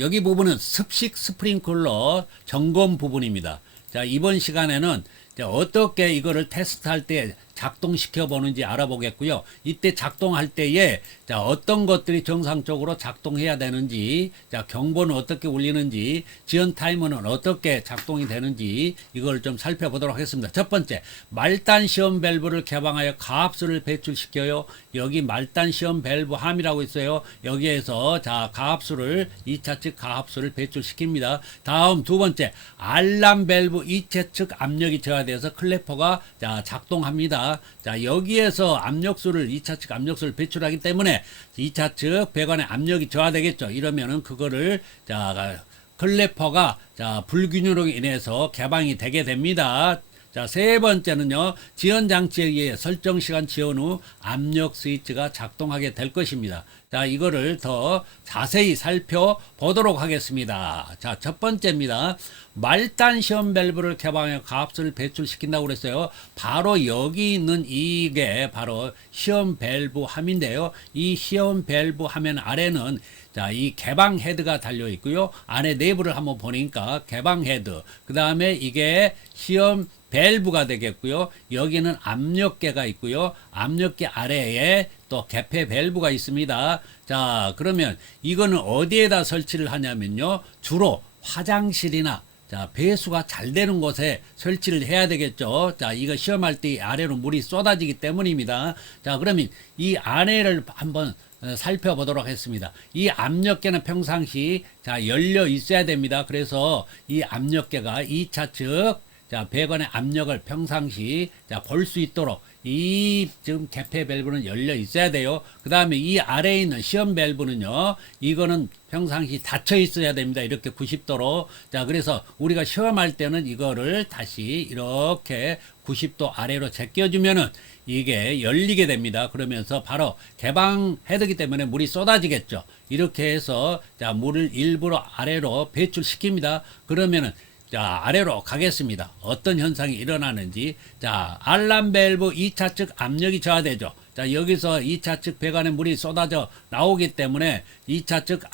여기 부분은 습식 스프링클러 점검 부분입니다. 자, 이번 시간에는 어떻게 이거를 테스트할 때 작동시켜 보는지 알아보겠고요. 이때 작동할 때에 자, 어떤 것들이 정상적으로 작동해야 되는지, 자, 경보는 어떻게 울리는지, 지연 타이머는 어떻게 작동이 되는지 이걸 좀 살펴보도록 하겠습니다. 첫 번째, 말단 시험 밸브를 개방하여 가압수를 배출시켜요. 여기 말단 시험 밸브 함이라고 있어요. 여기에서 자, 가압수를 2차 측 가압수를 배출시킵니다. 다음 두 번째, 알람 밸브 2차 측 압력이 저하되어서 클래퍼가 자, 작동합니다. 자, 여기에서 압력수를 2차 측 압력수를 배출하기 때문에 2차 측 배관의 압력이 저하되겠죠. 이러면은 그거를 자, 클래퍼가 자, 불균형으로 인해서 개방이 되게 됩니다. 자, 세 번째는요, 지연 장치에 의해 설정 시간 지연 후 압력 스위치가 작동하게 될 것입니다. 자, 이거를 더 자세히 살펴보도록 하겠습니다. 자, 첫 번째입니다. 말단 시험 밸브를 개방해 가압수를 배출시킨다고 그랬어요. 바로 여기 있는 이게 바로 시험 밸브 함인데요. 이 시험 밸브 화면 아래는 자, 이 개방 헤드가 달려 있고요. 안에 내부를 한번 보니까 개방 헤드, 그 다음에 이게 시험 밸브가 되겠고요. 여기는 압력계가 있고요. 압력계 아래에 또 개폐 밸브가 있습니다. 자, 그러면 이거는 어디에다 설치를 하냐면요, 주로 화장실이나 자, 배수가 잘 되는 곳에 설치를 해야 되겠죠. 자, 이거 시험할 때 아래로 물이 쏟아지기 때문입니다. 자, 그러면 이 안에를 한번 살펴보도록 하겠습니다. 이 압력계는 평상시 자, 열려 있어야 됩니다. 그래서 이 압력계가 2차 측 자, 배관의 압력을 평상시 자, 볼 수 있도록 이 지금 개폐 밸브는 열려 있어야 돼요. 그 다음에 이 아래에 있는 시험 밸브는요, 이거는 평상시 닫혀 있어야 됩니다. 이렇게 90도로. 자, 그래서 우리가 시험할 때는 이거를 다시 이렇게 90도 아래로 제껴주면은 이게 열리게 됩니다. 그러면서 바로 개방 헤드기 때문에 물이 쏟아지겠죠. 이렇게 해서 자, 물을 일부러 아래로 배출시킵니다. 그러면은 자, 아래로 가겠습니다. 어떤 현상이 일어나는지. 자, 알람 밸브 2차 측 압력이 저하되죠. 자, 여기서 2차 측 배관에 물이 쏟아져 나오기 때문에 2차 측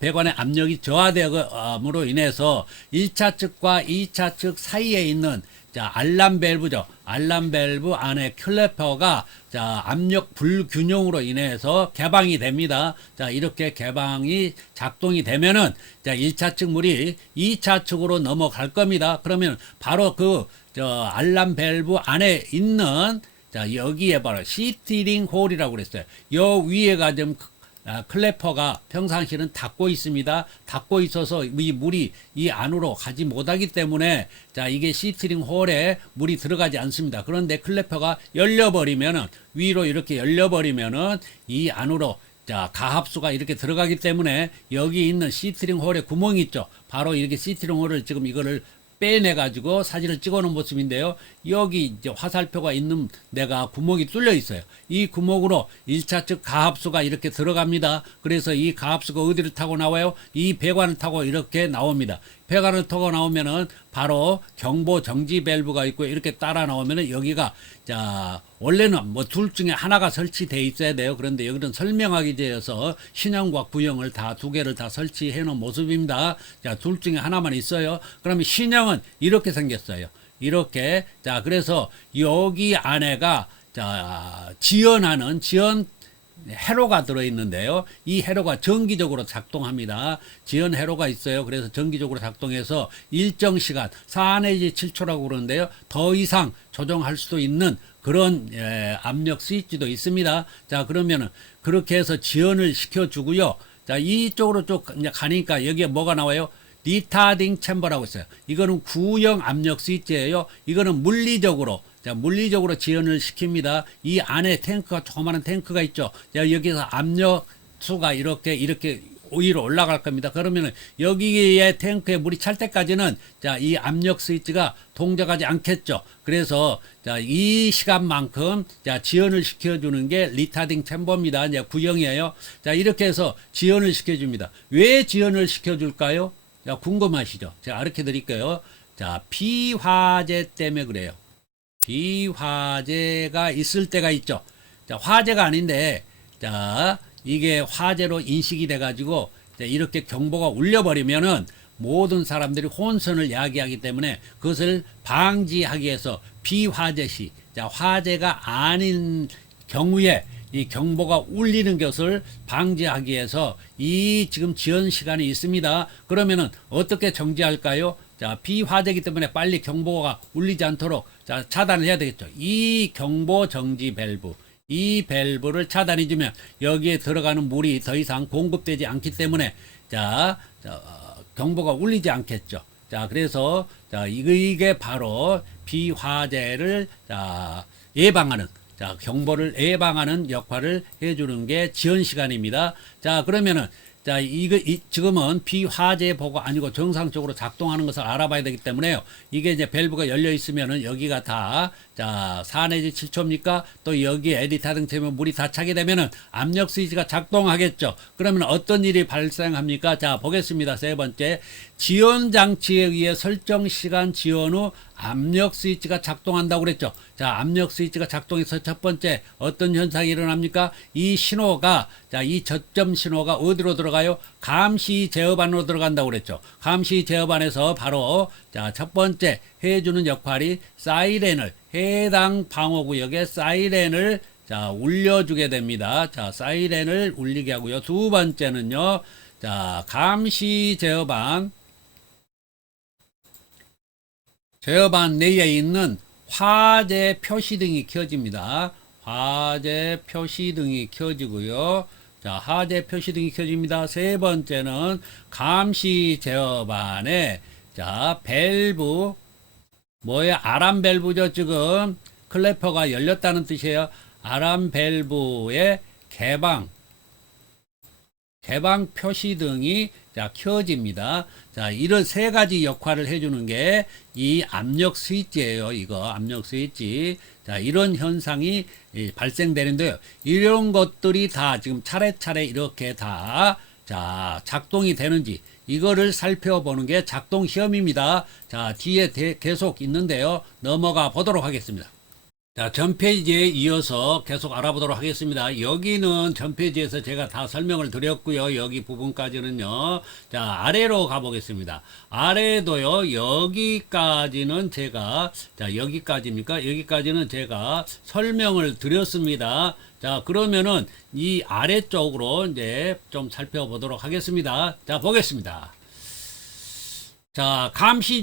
배관의 압력이 저하됨으로 인해서 1차 측과 2차 측 사이에 있는 자, 알람 밸브죠. 알람 밸브 안에 클래퍼가 자, 압력 불균형으로 인해서 개방이 됩니다. 자, 이렇게 개방이 작동이 되면은 자, 1차 측 물이 2차 측으로 넘어갈 겁니다. 그러면 바로 그 알람 밸브 안에 있는 자, 여기에 바로 시티링 홀이라고 그랬어요. 요 위에가 좀 클래퍼가 평상시는 닫고 있습니다. 닫고 있어서 이 물이 이 안으로 가지 못하기 때문에 자, 이게 시트링 홀에 물이 들어가지 않습니다. 그런데 클래퍼가 열려버리면은 위로 이렇게 열려버리면은 이 안으로 자, 가압수가 이렇게 들어가기 때문에 여기 있는 시트링 홀에 구멍이 있죠. 바로 이렇게 시트링 홀을 지금 이거를 빼내 가지고 사진을 찍어 놓은 모습인데요. 여기 이제 화살표가 있는 데가 구멍이 뚫려 있어요. 이 구멍으로 1차 측 가압수가 이렇게 들어갑니다. 그래서 이 가압수가 어디를 타고 나와요? 이 배관을 타고 이렇게 나옵니다. 배관을 타고 나오면은 바로 경보 정지 밸브가 있고 이렇게 따라 나오면은 여기가 자, 원래는 뭐 둘 중에 하나가 설치되어 있어야 돼요. 그런데 여기는 설명하기 위해서 신형과 구형을 다 두 개를 다 설치해 놓은 모습입니다. 자, 둘 중에 하나만 있어요. 그러면 신형은 이렇게 생겼어요. 이렇게. 자, 그래서 여기 안에가 자, 지연 회로가 들어있는데요. 이 회로가 정기적으로 작동합니다. 지연 회로가 있어요. 그래서 정기적으로 작동해서 일정 시간 4 내지 7초라고 그러는데요. 더 이상 조정할 수도 있는 그런 압력 스위치도 있습니다. 자, 그러면은 그렇게 해서 지연을 시켜주고요. 자, 이쪽으로 쭉 가니까 여기에 뭐가 나와요? 리타딩 챔버라고 있어요. 이거는 구형 압력 스위치예요. 이거는 물리적으로 자, 물리적으로 지연을 시킵니다. 이 안에 탱크가, 조그마한 탱크가 있죠. 자, 여기서 압력수가 이렇게 위로 올라갈 겁니다. 그러면은 여기에 탱크에 물이 찰 때까지는 자, 이 압력 스위치가 동작하지 않겠죠. 그래서 자, 이 시간만큼 자, 지연을 시켜주는 게 리타딩 챔버입니다. 이제 구형이에요. 자, 이렇게 해서 지연을 시켜줍니다. 왜 지연을 시켜줄까요? 자, 궁금하시죠? 제가 가르쳐 드릴게요. 자, 비화재 때문에 그래요. 비화재가 있을 때가 있죠. 자, 화재가 아닌데, 자, 이게 화재로 인식이 돼가지고 자, 이렇게 경보가 울려버리면은 모든 사람들이 혼선을 야기하기 때문에 그것을 방지하기 위해서 비화재 시, 자, 화재가 아닌 경우에 이 경보가 울리는 것을 방지하기 위해서 이 지금 지연 시간이 있습니다. 그러면은 어떻게 정지할까요? 자, 비화재이기 때문에 빨리 경보가 울리지 않도록 자, 차단을 해야 되겠죠. 이 경보 정지 밸브, 이 밸브를 차단해주면 여기에 들어가는 물이 더 이상 공급되지 않기 때문에 자, 경보가 울리지 않겠죠. 자, 그래서 자, 이게 바로 비화재를 자, 예방하는, 자, 경보를 예방하는 역할을 해주는 게 지연 시간입니다. 자, 그러면은 자, 지금은 비화재 보고 아니고 정상적으로 작동하는 것을 알아봐야 되기 때문에요. 이게 이제 밸브가 열려 있으면은 여기가 다, 자, 4 내지 7초입니까? 또 여기에 에디타 등 채면 물이 다 차게 되면은 압력 스위치가 작동하겠죠. 그러면 어떤 일이 발생합니까? 자, 보겠습니다. 세 번째. 지연 장치에 의해 설정 시간 지연 후 압력 스위치가 작동한다고 그랬죠. 자, 압력 스위치가 작동해서 첫 번째 어떤 현상이 일어납니까? 이 신호가, 자, 이 저점 신호가 어디로 들어가요? 감시 제어반으로 들어간다고 그랬죠. 감시 제어반에서 바로, 자, 첫 번째 해주는 역할이 사이렌을, 해당 방어구역의 사이렌을, 자, 울려주게 됩니다. 자, 사이렌을 울리게 하고요. 두 번째는요, 자, 감시 제어반, 제어반 내에 있는 화재 표시등이 켜집니다. 화재 표시등이 켜지고요. 자, 화재 표시등이 켜집니다. 세 번째는 감시 제어반에, 자, 밸브, 뭐예요? 아람 밸브죠. 지금 클래퍼가 열렸다는 뜻이에요. 아람 밸브의 개방 표시등이 자, 켜집니다. 자, 이런 세 가지 역할을 해주는 게 이 압력 스위치예요. 이거 압력 스위치. 자, 이런 현상이 발생되는데요. 이런 것들이 다 지금 차례차례 이렇게 다, 자, 작동이 되는지 이거를 살펴보는 게 작동 시험입니다. 자, 뒤에 계속 있는데요. 넘어가 보도록 하겠습니다. 자, 전 페이지에 이어서 계속 알아보도록 하겠습니다. 여기는 전 페이지에서 제가 다 설명을 드렸고요. 여기 부분까지는요. 자, 아래로 가보겠습니다. 아래도요. 여기까지는 제가, 자, 여기까지입니까? 여기까지는 제가 설명을 드렸습니다. 자, 그러면은 이 아래쪽으로 이제 좀 살펴보도록 하겠습니다. 자, 보겠습니다. 자, 감시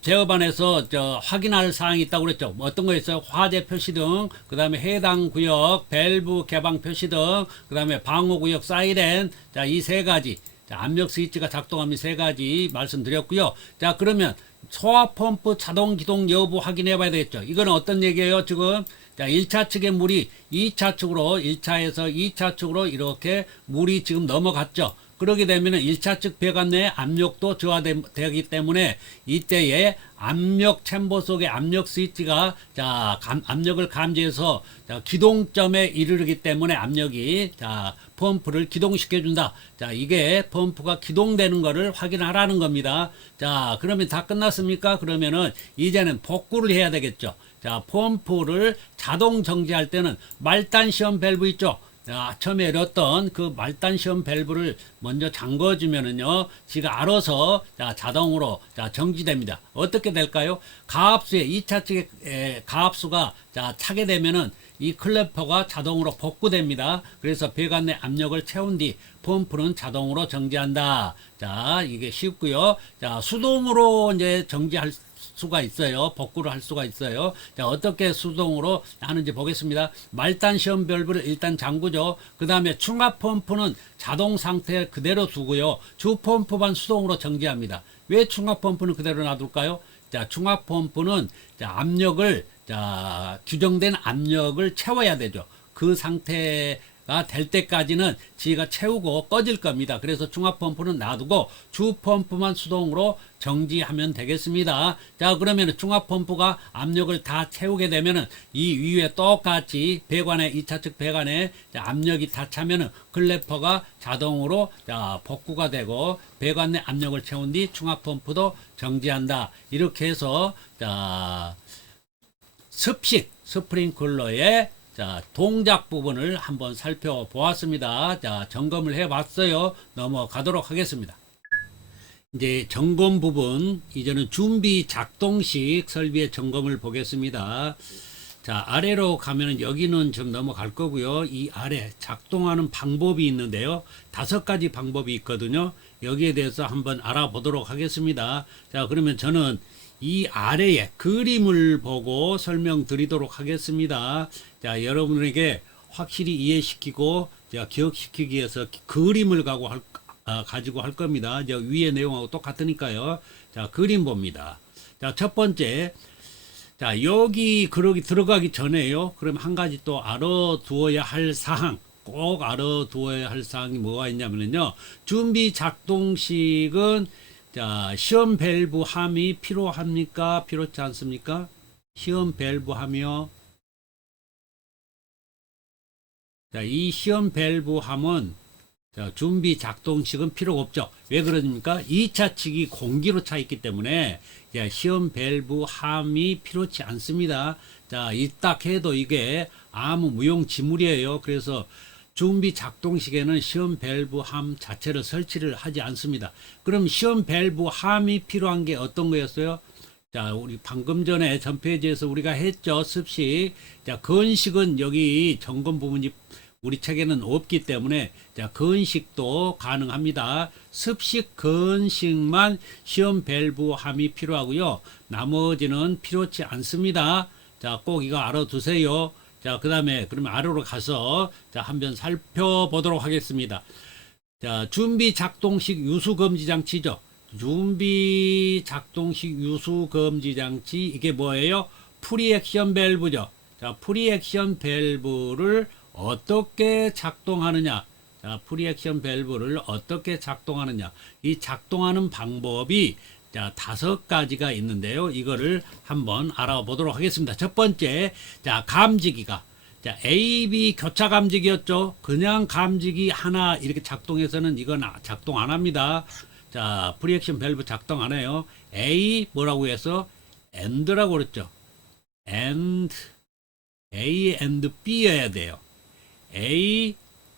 제어반에서 확인할 사항이 있다고 그랬죠. 뭐 어떤 거 있어요? 화재 표시등, 그 다음에 해당 구역, 밸브 개방 표시등, 그 다음에 방호구역 사이렌. 자, 이 세 가지. 자, 압력 스위치가 작동하면 세 가지 말씀드렸고요. 자, 그러면 소화 펌프 자동 기동 여부 확인해 봐야 되겠죠. 이거는 어떤 얘기예요, 지금? 자, 1차 측의 물이 2차 측으로, 1차에서 2차 측으로 이렇게 물이 지금 넘어갔죠. 그러게 되면은 1차 측 배관 내 압력도 저하되기 때문에 이때에 압력 챔버 속의 압력 스위치가 자, 압력을 감지해서 자, 기동점에 이르르기 때문에 압력이 자, 펌프를 기동시켜 준다. 자, 이게 펌프가 기동되는 거를 확인하라는 겁니다. 자, 그러면 다 끝났습니까? 그러면은 이제는 복구를 해야 되겠죠. 자, 펌프를 자동 정지할 때는 말단 시험 밸브 있죠. 자, 처음에 열었던 그 말단 시험 밸브를 먼저 잠궈주면은요, 지가 알아서 자, 자동으로 자, 정지됩니다. 어떻게 될까요? 가압수에 2차 측의 가압수가 자, 차게 되면은 이 클래퍼가 자동으로 복구됩니다. 그래서 배관 내 압력을 채운 뒤 펌프는 자동으로 정지한다. 자, 이게 쉽고요. 자, 수동으로 이제 정지할 수가 있어요. 복구를 할 수가 있어요. 자, 어떻게 수동으로 하는지 보겠습니다. 말단 시험 밸브를 일단 잠그죠. 그 다음에 충합 펌프는 자동 상태 그대로 두고요. 주 펌프만 수동으로 정지합니다. 왜 충합 펌프는 그대로 놔둘까요? 자, 충합 펌프는 자, 압력을 자, 규정된 압력을 채워야 되죠. 그 상태가 될 때까지는 지가 채우고 꺼질 겁니다. 그래서 중압 펌프는 놔두고 주 펌프만 수동으로 정지하면 되겠습니다. 자, 그러면 중압 펌프가 압력을 다 채우게 되면은 이 위에 똑같이 배관에 2차 측 배관에 압력이 다 차면은 클래퍼가 자동으로 자, 복구가 되고 배관 내 압력을 채운 뒤 중압 펌프도 정지한다. 이렇게 해서 자, 습식 스프링클러의 자, 동작 부분을 한번 살펴보았습니다. 자, 점검을 해 봤어요. 넘어가도록 하겠습니다. 이제 점검 부분, 이제는 준비 작동식 설비의 점검을 보겠습니다. 자, 아래로 가면은 여기는 좀 넘어갈 거고요. 이 아래 작동하는 방법이 있는데요. 5가지 방법이 있거든요. 여기에 대해서 한번 알아보도록 하겠습니다. 자, 그러면 저는 이 아래에 그림을 보고 설명드리도록 하겠습니다. 자, 여러분에게 확실히 이해시키고 제가 기억시키기 위해서 그림을 가지고 할 겁니다. 이제 위에 내용하고 똑같으니까요. 자, 그림 봅니다. 자, 첫 번째. 자, 여기 그러기 들어가기 전에요. 그럼 한 가지 또 알아두어야 할 사항, 꼭 알아두어야 할 사항이 뭐가 있냐면요. 준비 작동식은 자, 시험 밸브 함이 필요합니까? 필요치 않습니까? 시험 밸브 함이요. 자, 이 시험 밸브 함은 자, 준비 작동식은 필요가 없죠. 왜 그러십니까? 2차 측이 공기로 차 있기 때문에 자, 시험 밸브 함이 필요치 않습니다. 자, 이 딱 해도 이게 아무 무용지물이에요. 그래서 준비 작동식에는 시험 밸브 함 자체를 설치를 하지 않습니다. 그럼 시험 밸브 함이 필요한 게 어떤 거였어요? 자, 우리 방금 전에 전 페이지에서 우리가 했죠. 습식. 자, 건식은 여기 점검 부분이 우리 책에는 없기 때문에 자, 건식도 가능합니다. 습식 건식만 시험 밸브 함이 필요하고요. 나머지는 필요치 않습니다. 자, 꼭 이거 알아두세요. 자, 그 다음에 그러면 아래로 가서 자, 한번 살펴보도록 하겠습니다. 자, 준비 작동식 유수 금지 장치죠. 준비 작동식 유수 금지 장치, 이게 뭐예요? 프리액션 밸브죠. 자, 프리액션 밸브를 어떻게 작동하느냐? 자, 프리액션 밸브를 어떻게 작동하느냐? 이 작동하는 방법이 자, 5가지가 있는데요. 이거를 한번 알아보도록 하겠습니다. 첫 번째, 자, 감지기가 자, AB 교차 감지기였죠. 그냥 감지기 하나 이렇게 작동해서는 이건 작동 안 합니다. 자, 프리액션 밸브 작동 안 해요. A 뭐라고 해서 AND라고 그랬죠. AND A and B여야 돼요. A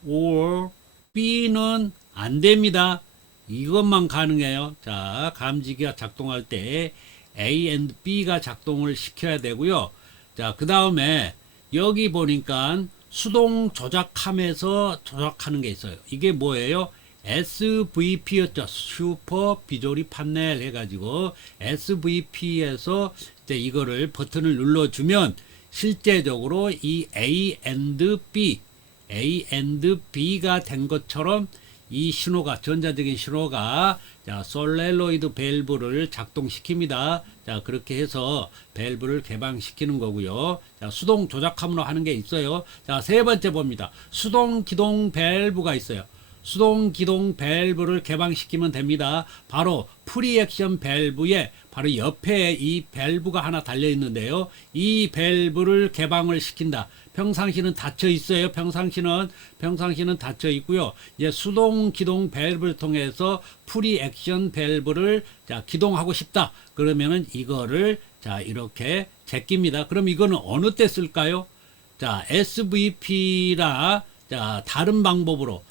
or B는 안 됩니다. 이것만 가능해요. 자, 감지기가 작동할 때 A and B가 작동을 시켜야 되고요. 자, 그 다음에 여기 보니까 수동 조작함에서 조작하는 게 있어요. 이게 뭐예요? SVP였죠. 슈퍼 비조리 판넬 해가지고 SVP에서 이제 이거를 버튼을 눌러주면 실제적으로 이 A and B가 된 것처럼 이 신호가, 전자적인 신호가 자, 솔레노이드 밸브를 작동시킵니다. 자, 그렇게 해서 밸브를 개방시키는 거고요. 자, 수동 조작함으로 하는 게 있어요. 자, 세 번째 봅니다. 수동 기동 밸브가 있어요. 수동 기동 밸브를 개방시키면 됩니다. 바로 프리액션 밸브에 바로 옆에 이 밸브가 하나 달려 있는데요. 이 밸브를 개방을 시킨다. 평상시는 닫혀 있어요. 평상시는 닫혀 있고요. 이제 수동 기동 밸브를 통해서 프리액션 밸브를 자, 기동하고 싶다. 그러면은 이거를 자, 이렇게 제낍니다. 그럼 이거는 어느 때 쓸까요? 자, SVP라 자, 다른 방법으로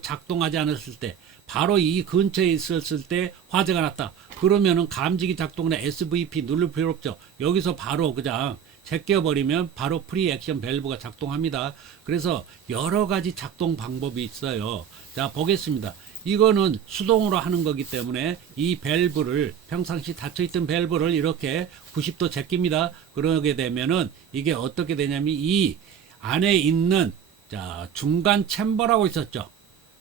작동하지 않았을 때, 바로 이 근처에 있었을 때 화재가 났다. 그러면은 감지기 작동이나 SVP 누를 필요 없죠. 여기서 바로 그냥 제껴버리면 바로 프리액션 밸브가 작동합니다. 그래서 여러 가지 작동 방법이 있어요. 자, 보겠습니다. 이거는 수동으로 하는 거기 때문에 이 밸브를, 평상시 닫혀있던 밸브를 이렇게 90도 제낍니다. 그러게 되면은 이게 어떻게 되냐면 이 안에 있는 자, 중간 챔버라고 있었죠.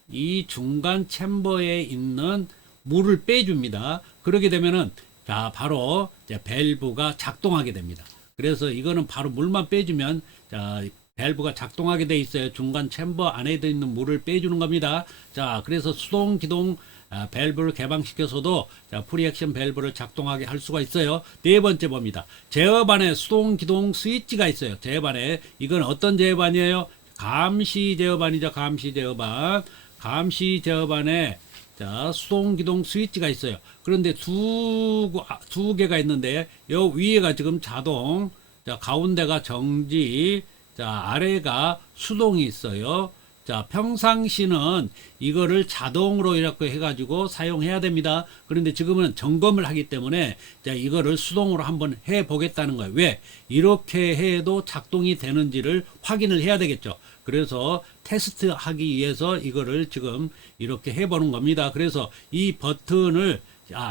이 중간 챔버에 있는 물을 빼줍니다. 그렇게 되면은 자, 바로 이제 밸브가 작동하게 됩니다. 그래서 이거는 바로 물만 빼주면 자, 밸브가 작동하게 돼 있어요. 중간 챔버 안에 있는 물을 빼주는 겁니다. 자, 그래서 수동 기동 밸브를 개방시켜서도 자, 프리액션 밸브를 작동하게 할 수가 있어요. 네 번째 봅니다. 제어반에 수동 기동 스위치가 있어요. 제어반에 이건 어떤 제어반이에요? 감시 제어반이죠. 감시 제어반에 자, 수동 기동 스위치가 있어요. 그런데 두 개가 있는데 요 위에가 지금 자동, 자, 가운데가 정지, 자, 아래가 수동이 있어요. 자, 평상시는 이거를 자동으로 이렇게 해가지고 사용해야 됩니다. 그런데 지금은 점검을 하기 때문에 자, 이거를 수동으로 한번 해 보겠다는 거예요. 왜? 이렇게 해도 작동이 되는지를 확인을 해야 되겠죠. 그래서 테스트 하기 위해서 이거를 지금 이렇게 해 보는 겁니다. 그래서 이 버튼을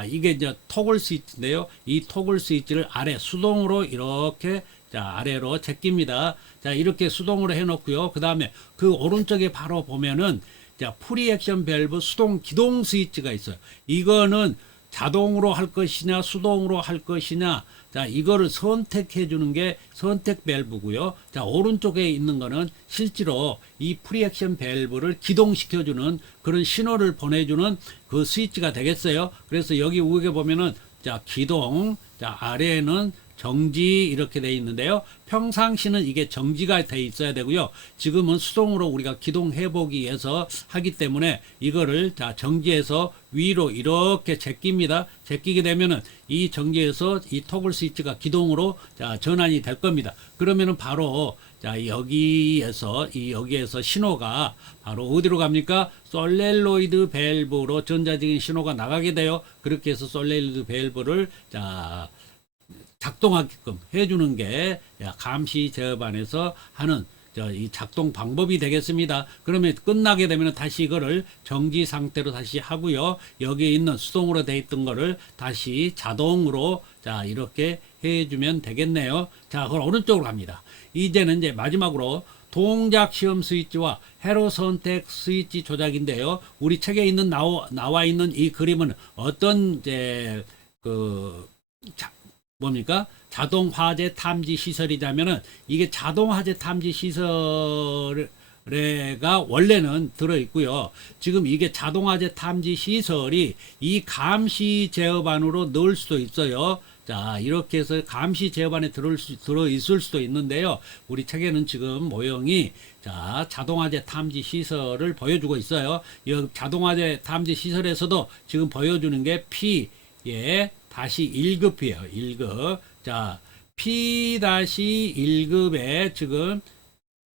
이게 이제 토글 스위치인데요. 이 토글 스위치를 아래 수동으로 이렇게 자, 아래로 제낍니다. 자, 이렇게 수동으로 해 놓고요. 그 다음에 그 오른쪽에 바로 보면은 자, 프리 액션 밸브 수동 기동 스위치가 있어요. 이거는 자동으로 할 것이냐, 수동으로 할 것이냐. 자, 이거를 선택해 주는 게 선택 밸브고요. 자, 오른쪽에 있는 거는 실제로 이 프리 액션 밸브를 기동시켜 주는 그런 신호를 보내 주는 그 스위치가 되겠어요. 그래서 여기 위에 보면은 자, 기동, 자, 아래에는 정지 이렇게 돼 있는데요. 평상시는 이게 정지가 돼 있어야 되고요. 지금은 수동으로 우리가 기동해 보기 위해서 하기 때문에 이거를 자, 정지해서 위로 이렇게 제낍니다. 제끼게 되면은 이 정지에서 이 토글 스위치가 기동으로 자, 전환이 될 겁니다. 그러면은 바로 자, 여기에서 신호가 바로 어디로 갑니까? 솔레노이드 밸브로 전자적인 신호가 나가게 돼요. 그렇게 해서 솔레노이드 밸브를 자, 작동하게끔 해주는 게 감시 제어반에서 하는 이 작동 방법이 되겠습니다. 그러면 끝나게 되면 다시 이거를 정지 상태로 다시 하고요. 여기에 있는 수동으로 되어 있던 거를 다시 자동으로 자, 이렇게 해주면 되겠네요. 자, 그럼 오른쪽으로 갑니다. 이제는 이제 마지막으로 동작 시험 스위치와 회로 선택 스위치 조작인데요. 우리 책에 있는 나와 있는 이 그림은 어떤 이제 뭡니까? 자동 화재 탐지 시설이자면은 이게 자동 화재 탐지 시설가 원래는 들어 있고요. 지금 이게 자동 화재 탐지 시설이 이 감시 제어반으로 넣을 수도 있어요. 자, 이렇게 해서 감시 제어반에 들어 있을 수도 있는데요. 우리 책에는 지금 모형이 자, 자동 화재 탐지 시설을 보여주고 있어요. 이 자동 화재 탐지 시설에서도 지금 보여주는 게 P 다시 1급이에요. 1급. 자, P-1급에 지금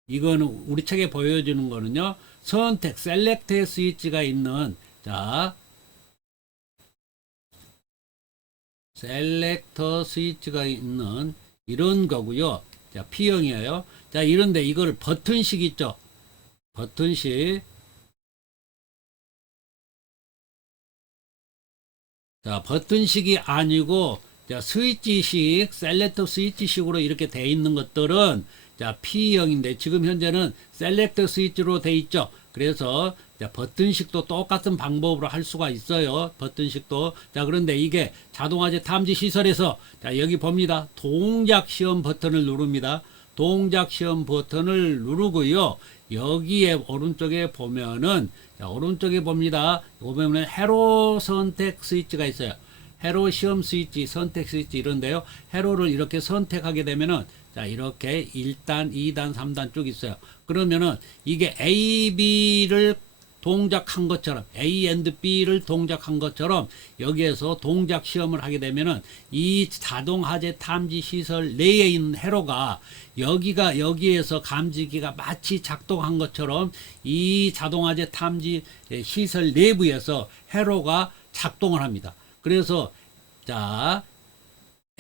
이거는 우리 책에 보여주는 거는요. 선택 셀렉트 스위치가 있는 자, 셀렉터 스위치가 있는 이런 거고요. 자, P형이에요. 자, 이런데 이걸 버튼식 있죠. 버튼식. 자, 버튼식이 아니고 자, 스위치식, 셀렉터 스위치식으로 이렇게 돼 있는 것들은 자, P형인데 지금 현재는 셀렉터 스위치로 돼 있죠. 그래서 자, 버튼식도 똑같은 방법으로 할 수가 있어요. 버튼식도. 자, 그런데 이게 자동화재 탐지 시설에서 자, 여기 봅니다. 동작 시험 버튼을 누릅니다. 동작 시험 버튼을 누르고요. 여기에 오른쪽에 보면은 자, 오른쪽에 봅니다. 보면은 회로 선택 스위치가 있어요. 회로 시험 스위치, 선택 스위치 이런데요. 회로를 이렇게 선택하게 되면은 자, 이렇게 1단, 2단, 3단 쭉 있어요. 그러면은 이게 A, B를 동작한 것처럼 A and B를 동작한 것처럼 여기에서 동작 시험을 하게 되면은 이 자동 화재 탐지 시설 내에 있는 회로가 여기에서 감지기가 마치 작동한 것처럼 이 자동 화재 탐지 시설 내부에서 회로가 작동을 합니다. 그래서 자,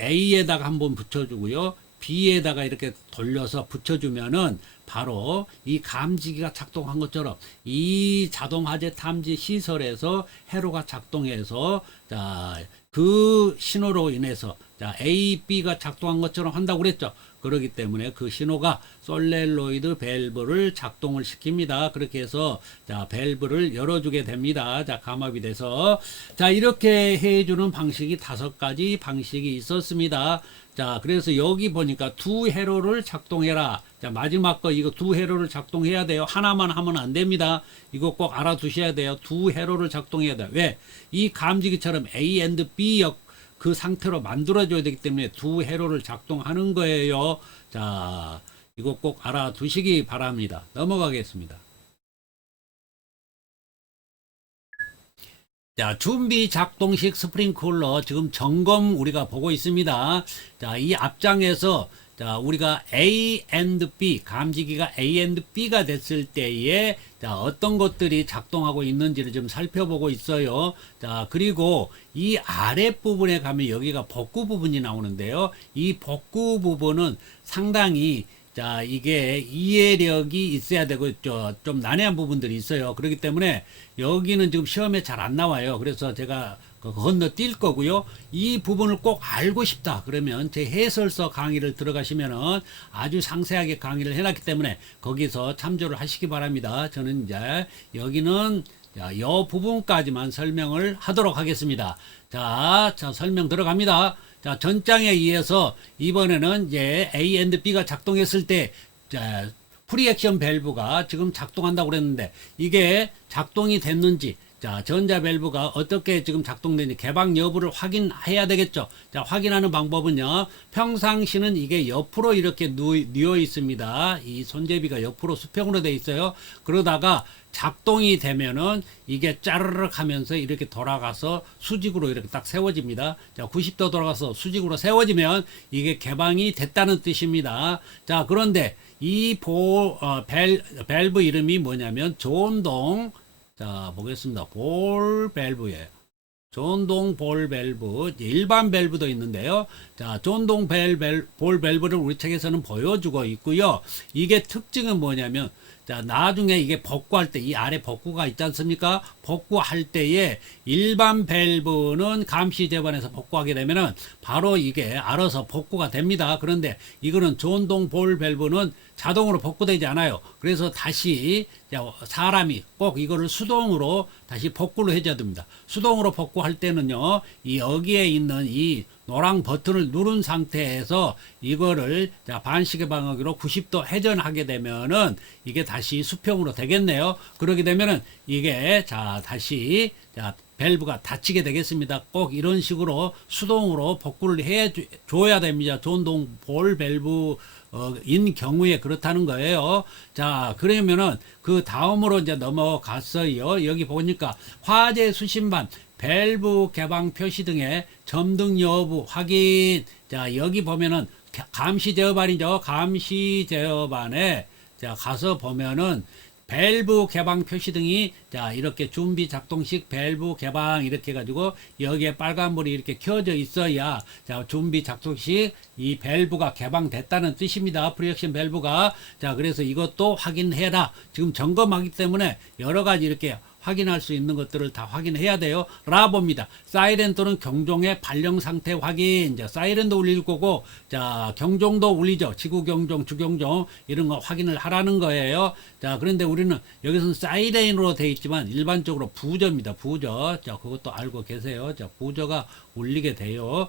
A에다가 한번 붙여주고요. B에다가 이렇게 돌려서 붙여주면은 바로 이 감지기가 작동한 것처럼 이 자동 화재 탐지 시설에서 회로가 작동해서 자, 그 신호로 인해서 자, A, B가 작동한 것처럼 한다고 그랬죠. 그렇기 때문에 그 신호가 솔레노이드 밸브를 작동을 시킵니다. 그렇게 해서 자, 밸브를 열어주게 됩니다. 자, 감압이 돼서 자, 이렇게 해주는 방식이 5가지 방식이 있었습니다. 자, 그래서 여기 보니까 두 회로를 작동해라. 자, 마지막 거 이거 두 회로를 작동해야 돼요. 하나만 하면 안 됩니다. 이거 꼭 알아두셔야 돼요. 두 회로를 작동해야 돼요. 왜? 이 감지기처럼 A and B 그 상태로 만들어줘야 되기 때문에 두 회로를 작동하는 거예요. 자, 이거 꼭 알아두시기 바랍니다. 넘어가겠습니다. 자, 준비 작동식 스프링클러 지금 점검 우리가 보고 있습니다. 자, 이 앞장에서 자, 우리가 A and B, 감지기가 A and B가 됐을 때에 자, 어떤 것들이 작동하고 있는지를 좀 살펴보고 있어요. 자, 그리고 이 아랫부분에 가면 여기가 복구 부분이 나오는데요. 이 복구 부분은 상당히 자, 이게 이해력이 있어야 되고, 좀 난해한 부분들이 있어요. 그렇기 때문에 여기는 지금 시험에 잘 안 나와요. 그래서 제가 건너뛸 거고요. 이 부분을 꼭 알고 싶다. 그러면 제 해설서 강의를 들어가시면은 아주 상세하게 강의를 해놨기 때문에 거기서 참조를 하시기 바랍니다. 저는 이제 여기는 자, 이 부분까지만 설명을 하도록 하겠습니다. 자, 설명 들어갑니다. 자, 전장에 의해서 이번에는 이제 A and B가 작동했을 때, 자, 프리액션 밸브가 지금 작동한다고 그랬는데, 이게 작동이 됐는지, 자, 전자 밸브가 어떻게 지금 작동되는지 개방 여부를 확인해야 되겠죠. 자, 확인하는 방법은요. 평상시는 이게 옆으로 이렇게 누워 있습니다. 이 손잡이가 옆으로 수평으로 돼 있어요. 그러다가 작동이 되면은 이게 짜르륵 하면서 이렇게 돌아가서 수직으로 이렇게 딱 세워집니다. 자, 90도 돌아가서 수직으로 세워지면 이게 개방이 됐다는 뜻입니다. 자, 그런데 이 밸브 이름이 뭐냐면 존동, 자, 보겠습니다. 볼 밸브예요. 존동 볼 밸브, 일반 밸브도 있는데요. 자, 존동 볼 밸브를 우리 책에서는 보여주고 있고요. 이게 특징은 뭐냐면, 자, 나중에 이게 복구할 때, 이 아래 복구가 있지 않습니까? 복구할 때에 일반 밸브는 감시 재반에서 복구하게 되면은 바로 이게 알아서 복구가 됩니다. 그런데 이거는 존동 볼 밸브는 자동으로 복구되지 않아요. 그래서 다시 사람이 꼭 이거를 수동으로 다시 복구를 해줘야 됩니다. 수동으로 복구할 때는요, 이 여기에 있는 이 노랑 버튼을 누른 상태에서 이거를 반시계 방향으로 90도 회전하게 되면은 이게 다시 수평으로 되겠네요. 그러게 되면은 이게 자 다시 자 밸브가 닫히게 되겠습니다. 꼭 이런 식으로 수동으로 복구를 해 줘야 됩니다. 존동 볼 밸브 인 경우에 그렇다는 거예요. 자, 그러면은 그 다음으로 이제 넘어갔어요. 여기 보니까 화재 수신반 밸브 개방 표시 등의 점등 여부 확인. 자, 여기 보면은 감시 제어반이죠. 감시 제어반에 자 가서 보면은 밸브 개방 표시 등이 자 이렇게 준비 작동식 밸브 개방 이렇게 해가지고 여기에 빨간불이 이렇게 켜져 있어야 자 준비 작동식 이 밸브가 개방됐다는 뜻입니다. 프리액션 밸브가. 자, 그래서 이것도 확인해라. 지금 점검하기 때문에 여러 가지 이렇게 확인할 수 있는 것들을 다 확인해야 돼요. 라 봅니다. 사이렌 또는 경종의 발령 상태 확인. 자, 사이렌도 울릴 거고, 자, 경종도 울리죠. 지구 경종, 주경종, 이런 거 확인을 하라는 거예요. 자, 그런데 우리는 여기서는 사이렌으로 되어 있지만 일반적으로 부저입니다. 부저. 자, 그것도 알고 계세요. 자, 부저가 울리게 돼요.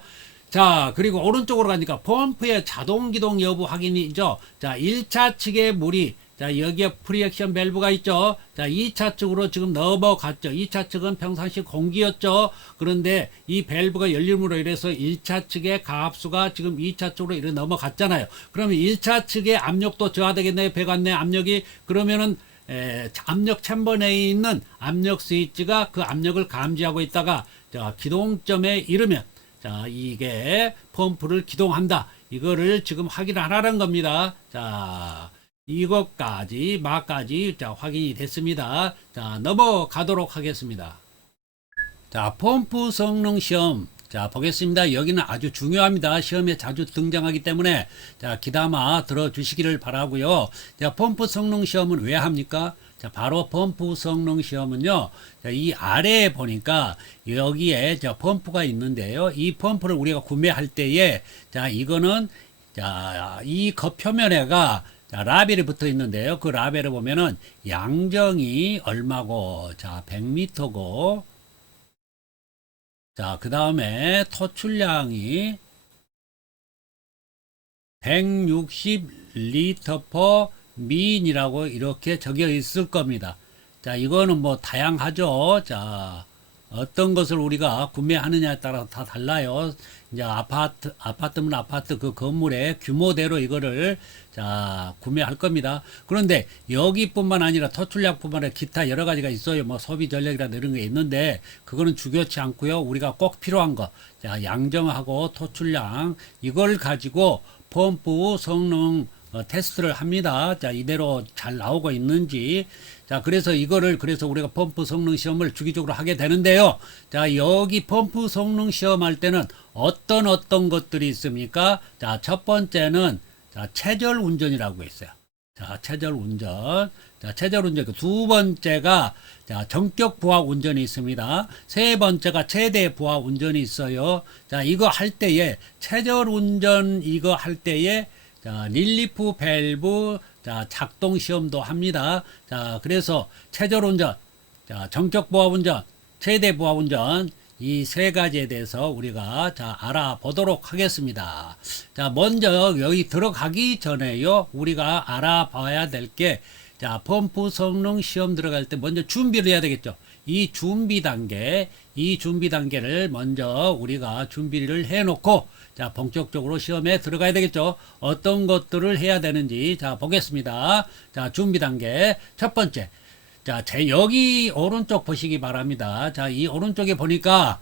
자, 그리고 오른쪽으로 가니까 펌프의 자동 기동 여부 확인이죠. 자, 1차 측의 물이 자, 여기에 프리액션 밸브가 있죠. 자, 2차 측으로 지금 넘어갔죠. 2차 측은 평상시 공기였죠. 그런데 이 밸브가 열림으로 인해서 1차 측의 가압수가 지금 2차 측으로 이렇게 넘어갔잖아요. 그러면 1차 측의 압력도 저하되겠네요. 배관내 압력이. 그러면은 압력 챔버 내에 있는 압력 스위치가 그 압력을 감지하고 있다가 자, 기동점에 이르면 자, 이게 펌프를 기동한다. 이거를 지금 확인하라는 겁니다. 자, 이것까지 마까지 자 확인이 됐습니다. 자, 넘어가도록 하겠습니다. 자, 펌프 성능 시험 자 보겠습니다. 여기는 아주 중요합니다. 시험에 자주 등장하기 때문에 자 귀담아 들어주시기를 바라고요. 자, 펌프 성능 시험은 왜 합니까? 자, 바로 펌프 성능 시험은요. 자, 이 아래에 보니까 여기에 자 펌프가 있는데요. 이 펌프를 우리가 구매할 때에 자 이거는 자 이 겉표면에가 자, 라벨이 붙어 있는데요. 그 라벨을 보면은 양정이 얼마고, 자, 100m고, 자, 그 다음에 토출량이 160리터 퍼 민이라고 이렇게 적혀 있을 겁니다. 자, 이거는 뭐 다양하죠. 자, 어떤 것을 우리가 구매하느냐에 따라 다 달라요. 이제 아파트면 아파트 그 건물의 규모대로 이거를 자 구매할 겁니다. 그런데 여기뿐만 아니라 토출량뿐만 아니라 기타 여러 가지가 있어요. 뭐 소비 전략이라든 이런 게 있는데 그거는 중요치 않고요. 우리가 꼭 필요한 거, 자 양정하고 토출량 이걸 가지고 펌프 성능 테스트를 합니다. 자, 이대로 잘 나오고 있는지. 자, 그래서 그래서 우리가 펌프 성능 시험을 주기적으로 하게 되는데요. 자, 여기 펌프 성능 시험할 때는 어떤 것들이 있습니까? 자, 첫 번째는, 자, 체절 운전이라고 있어요. 자, 체절 운전. 자, 체절 운전. 두 번째가, 자, 전격 부하 운전이 있습니다. 세 번째가 최대 부하 운전이 있어요. 자, 이거 할 때에, 체절 운전 이거 할 때에, 자, 릴리프 밸브, 자, 작동 시험도 합니다. 자, 그래서 체절 운전, 자, 전격 부하 운전, 최대 부하 운전, 이 세 가지에 대해서 우리가 자, 알아보도록 하겠습니다. 자, 먼저 여기 들어가기 전에요, 우리가 알아봐야 될 게, 자, 펌프 성능 시험 들어갈 때 먼저 준비를 해야 되겠죠. 이 준비 단계를 먼저 우리가 준비를 해 놓고, 자, 본격적으로 시험에 들어가야 되겠죠. 어떤 것들을 해야 되는지, 자, 보겠습니다. 자, 준비 단계. 첫 번째. 자, 여기 오른쪽 보시기 바랍니다. 자, 이 오른쪽에 보니까,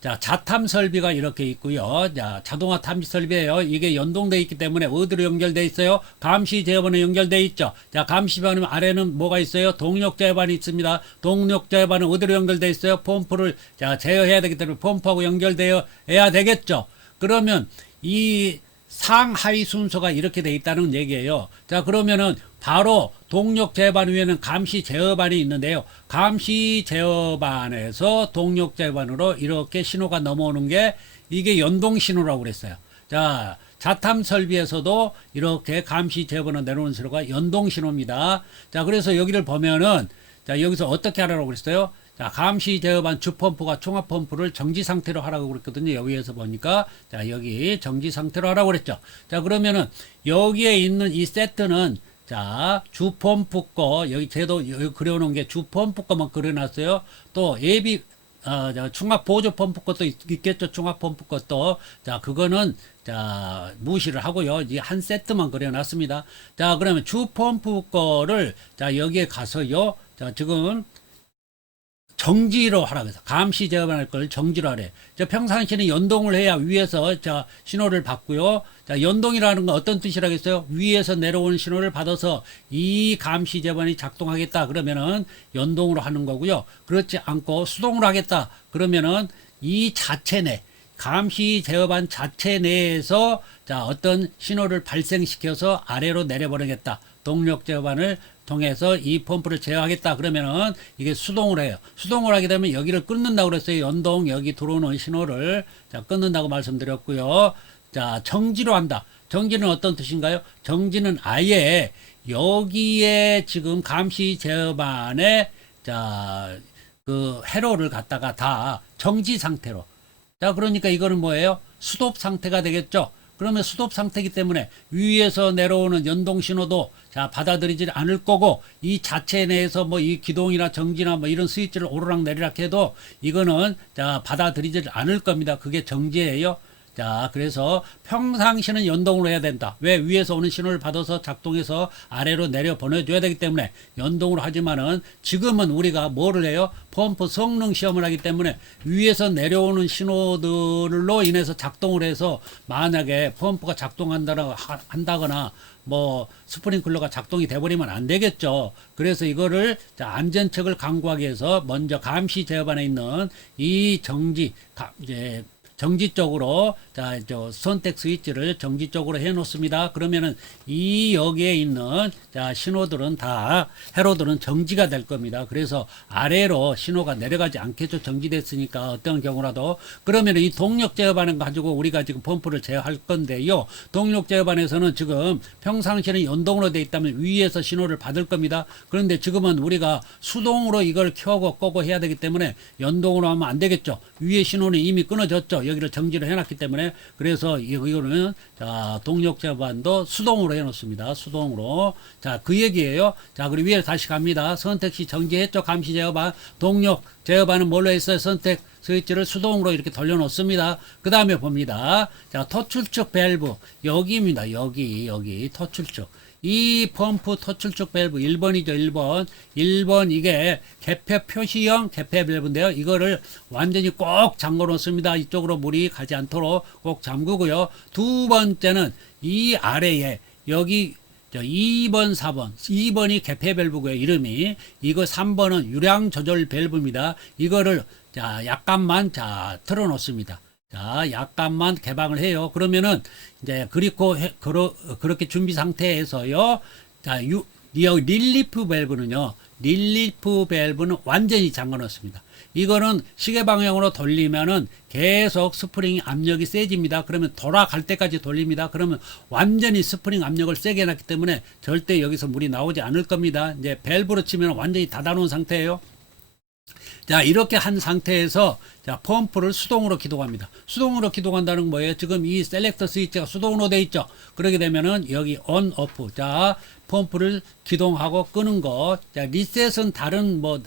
자, 자탐 설비가 이렇게 있고요. 자, 자동화 탐지 설비예요. 이게 연동되어 있기 때문에 어디로 연결되어 있어요? 감시 제어반에 연결되어 있죠. 자, 감시 제어반 아래는 뭐가 있어요? 동력 제어반이 있습니다. 동력 제어반은 어디로 연결되어 있어요? 펌프를, 자, 제어해야 되기 때문에 펌프하고 연결되어야 되겠죠. 그러면 이 상하위 순서가 이렇게 돼 있다는 얘기예요. 자, 그러면은 바로 동력 제어반 위에는 감시 제어반이 있는데요. 감시 제어반에서 동력 제어반으로 이렇게 신호가 넘어오는 게 이게 연동 신호라고 그랬어요. 자, 자탐 설비에서도 이렇게 감시 제어반으로 내려오는 신호가 연동 신호입니다. 자, 그래서 여기를 보면은, 자, 여기서 어떻게 하라고 그랬어요? 자, 감시 제어반 주펌프가 총합 펌프를 정지 상태로 하라고 그랬거든요. 여기에서 보니까, 자, 여기 정지 상태로 하라고 그랬죠. 자, 그러면은 여기에 있는 이 세트는, 자, 주펌프 거, 여기 여기 그려놓은 게 주펌프 거만 그려놨어요. 또 예비, 충합 보조 펌프 것도 있겠죠. 충합 펌프 것도. 자, 그거는, 자, 무시를 하고요. 이 한 세트만 그려놨습니다. 자, 그러면 주펌프 거를, 자, 여기에 가서요. 자, 지금, 정지로 하라고 해서 감시 제어할 걸 정지로 하래. 저 평상시에는 연동을 해야 위에서 자 신호를 받고요. 자, 연동이라는 건 어떤 뜻이라겠어요? 위에서 내려오는 신호를 받아서 이 감시 제어반이 작동하겠다 그러면은 연동으로 하는 거고요. 그렇지 않고 수동으로 하겠다 그러면은 이 자체 내 감시 제어반 자체 내에서 자 어떤 신호를 발생시켜서 아래로 내려보내겠다. 동력 제어반을 통해서 이 펌프를 제어하겠다 그러면은 이게 수동을 해요. 수동을 하게 되면 여기를 끊는다고 그랬어요. 연동 여기 들어오는 신호를 자 끊는다고 말씀드렸고요. 자, 정지로 한다. 정지는 어떤 뜻인가요? 정지는 아예 여기에 지금 감시 제어반에 자 그 회로를 갖다가 다 정지 상태로. 자, 그러니까 이거는 뭐예요? 스톱 상태가 되겠죠. 그러면 스톱 상태이기 때문에 위에서 내려오는 연동 신호도 자 받아들이지 않을 거고 이 자체 내에서 뭐 이 기동이나 정지나 뭐 이런 스위치를 오르락 내리락 해도 이거는 자 받아들이지 않을 겁니다. 그게 정지예요. 자, 그래서 평상시는 연동으로 해야 된다. 왜? 위에서 오는 신호를 받아서 작동해서 아래로 내려 보내줘야 되기 때문에 연동으로 하지만은 지금은 우리가 뭐를 해요? 펌프 성능 시험을 하기 때문에 위에서 내려오는 신호들로 인해서 작동을 해서 만약에 펌프가 한다거나 뭐 스프링클러가 작동이 돼버리면 안 되겠죠. 그래서 이거를 자, 안전책을 강구하기 위해서 먼저 감시 제어반에 있는 이 이제 정지 쪽으로 자, 선택 스위치를 정지 쪽으로 해 놓습니다. 그러면은 이 여기에 있는 자, 신호들은 다 회로들은 정지가 될 겁니다. 그래서 아래로 신호가 내려가지 않겠죠. 정지됐으니까 어떤 경우라도. 그러면 이 동력 제어반을 가지고 우리가 지금 펌프를 제어할 건데요. 동력 제어반에서는 지금 평상시에는 연동으로 되어 있다면 위에서 신호를 받을 겁니다. 그런데 지금은 우리가 수동으로 이걸 켜고 끄고 해야 되기 때문에 연동으로 하면 안 되겠죠. 위에 신호는 이미 끊어졌죠. 여기를 정지를 해놨기 때문에. 그래서 이거는 자 동력 제어반도 수동으로 해놓습니다. 수동으로. 자, 그 얘기예요. 자, 그리고 위에 다시 갑니다. 선택시 정지했죠. 감시 제어반. 동력 제어반은 뭘로 했어요? 선택 스위치를 수동으로 이렇게 돌려놓습니다. 그 다음에 봅니다. 자, 토출축 밸브 여기입니다. 여기 토출축. 이 펌프 토출축 밸브 1번이죠. 1번. 1번 이게 개폐 표시형 개폐 밸브인데요. 이거를 완전히 꼭 잠궈 놓습니다. 이쪽으로 물이 가지 않도록 꼭 잠그고요. 두 번째는 이 아래에 여기 2번, 4번. 2번이 개폐 밸브고요. 이름이. 이거 3번은 유량 조절 밸브입니다. 이거를 자, 약간만 틀어 놓습니다. 자, 약간만 개방을 해요. 그러면은 이제 그렇게 준비 상태에서요. 자, 릴리프 밸브는요. 릴리프 밸브는 완전히 잠궈 놓습니다. 이거는 시계 방향으로 돌리면은 계속 스프링 압력이 세집니다. 그러면 돌아갈 때까지 돌립니다. 그러면 완전히 스프링 압력을 세게 놨기 때문에 절대 여기서 물이 나오지 않을 겁니다. 이제 밸브로 치면 완전히 닫아 놓은 상태예요. 자, 이렇게 한 상태에서 자, 펌프를 수동으로 기동합니다. 수동으로 기동한다는 건 뭐예요? 지금 이 셀렉터 스위치가 수동으로 돼 있죠. 그러게 되면은 여기 온, 오프. 자, 펌프를 기동하고 끄는 거. 자, 리셋은 다른 뭐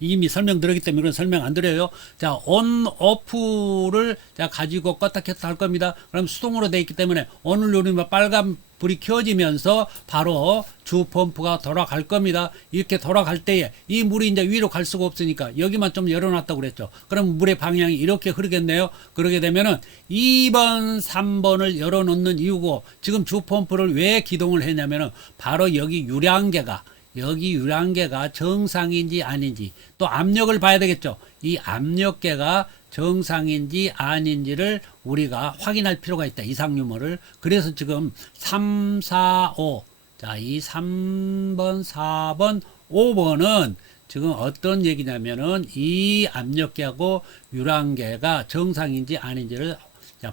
이미 설명드렸기 때문에 이건 설명 안 드려요. 자, 온, 오프를 자, 가지고 껐다 켰다 할 겁니다. 그럼 수동으로 돼 있기 때문에 온을 누르면 빨간 불이 켜지면서 바로 주 펌프가 돌아갈 겁니다. 이렇게 돌아갈 때에 이 물이 이제 위로 갈 수가 없으니까 여기만 좀 열어놨다고 그랬죠. 그럼 물의 방향이 이렇게 흐르겠네요. 그러게 되면은 2번, 3번을 열어놓는 이유고 지금 주 펌프를 왜 기동을 했냐면은 바로 여기 유량계가 정상인지 아닌지 또 압력을 봐야 되겠죠. 이 압력계가 정상인지 아닌지를 우리가 확인할 필요가 있다. 이상 유무를. 그래서 지금 3, 4, 5. 자, 이 3번, 4번, 5번은 지금 어떤 얘기냐면은 이 압력계하고 유량계가 정상인지 아닌지를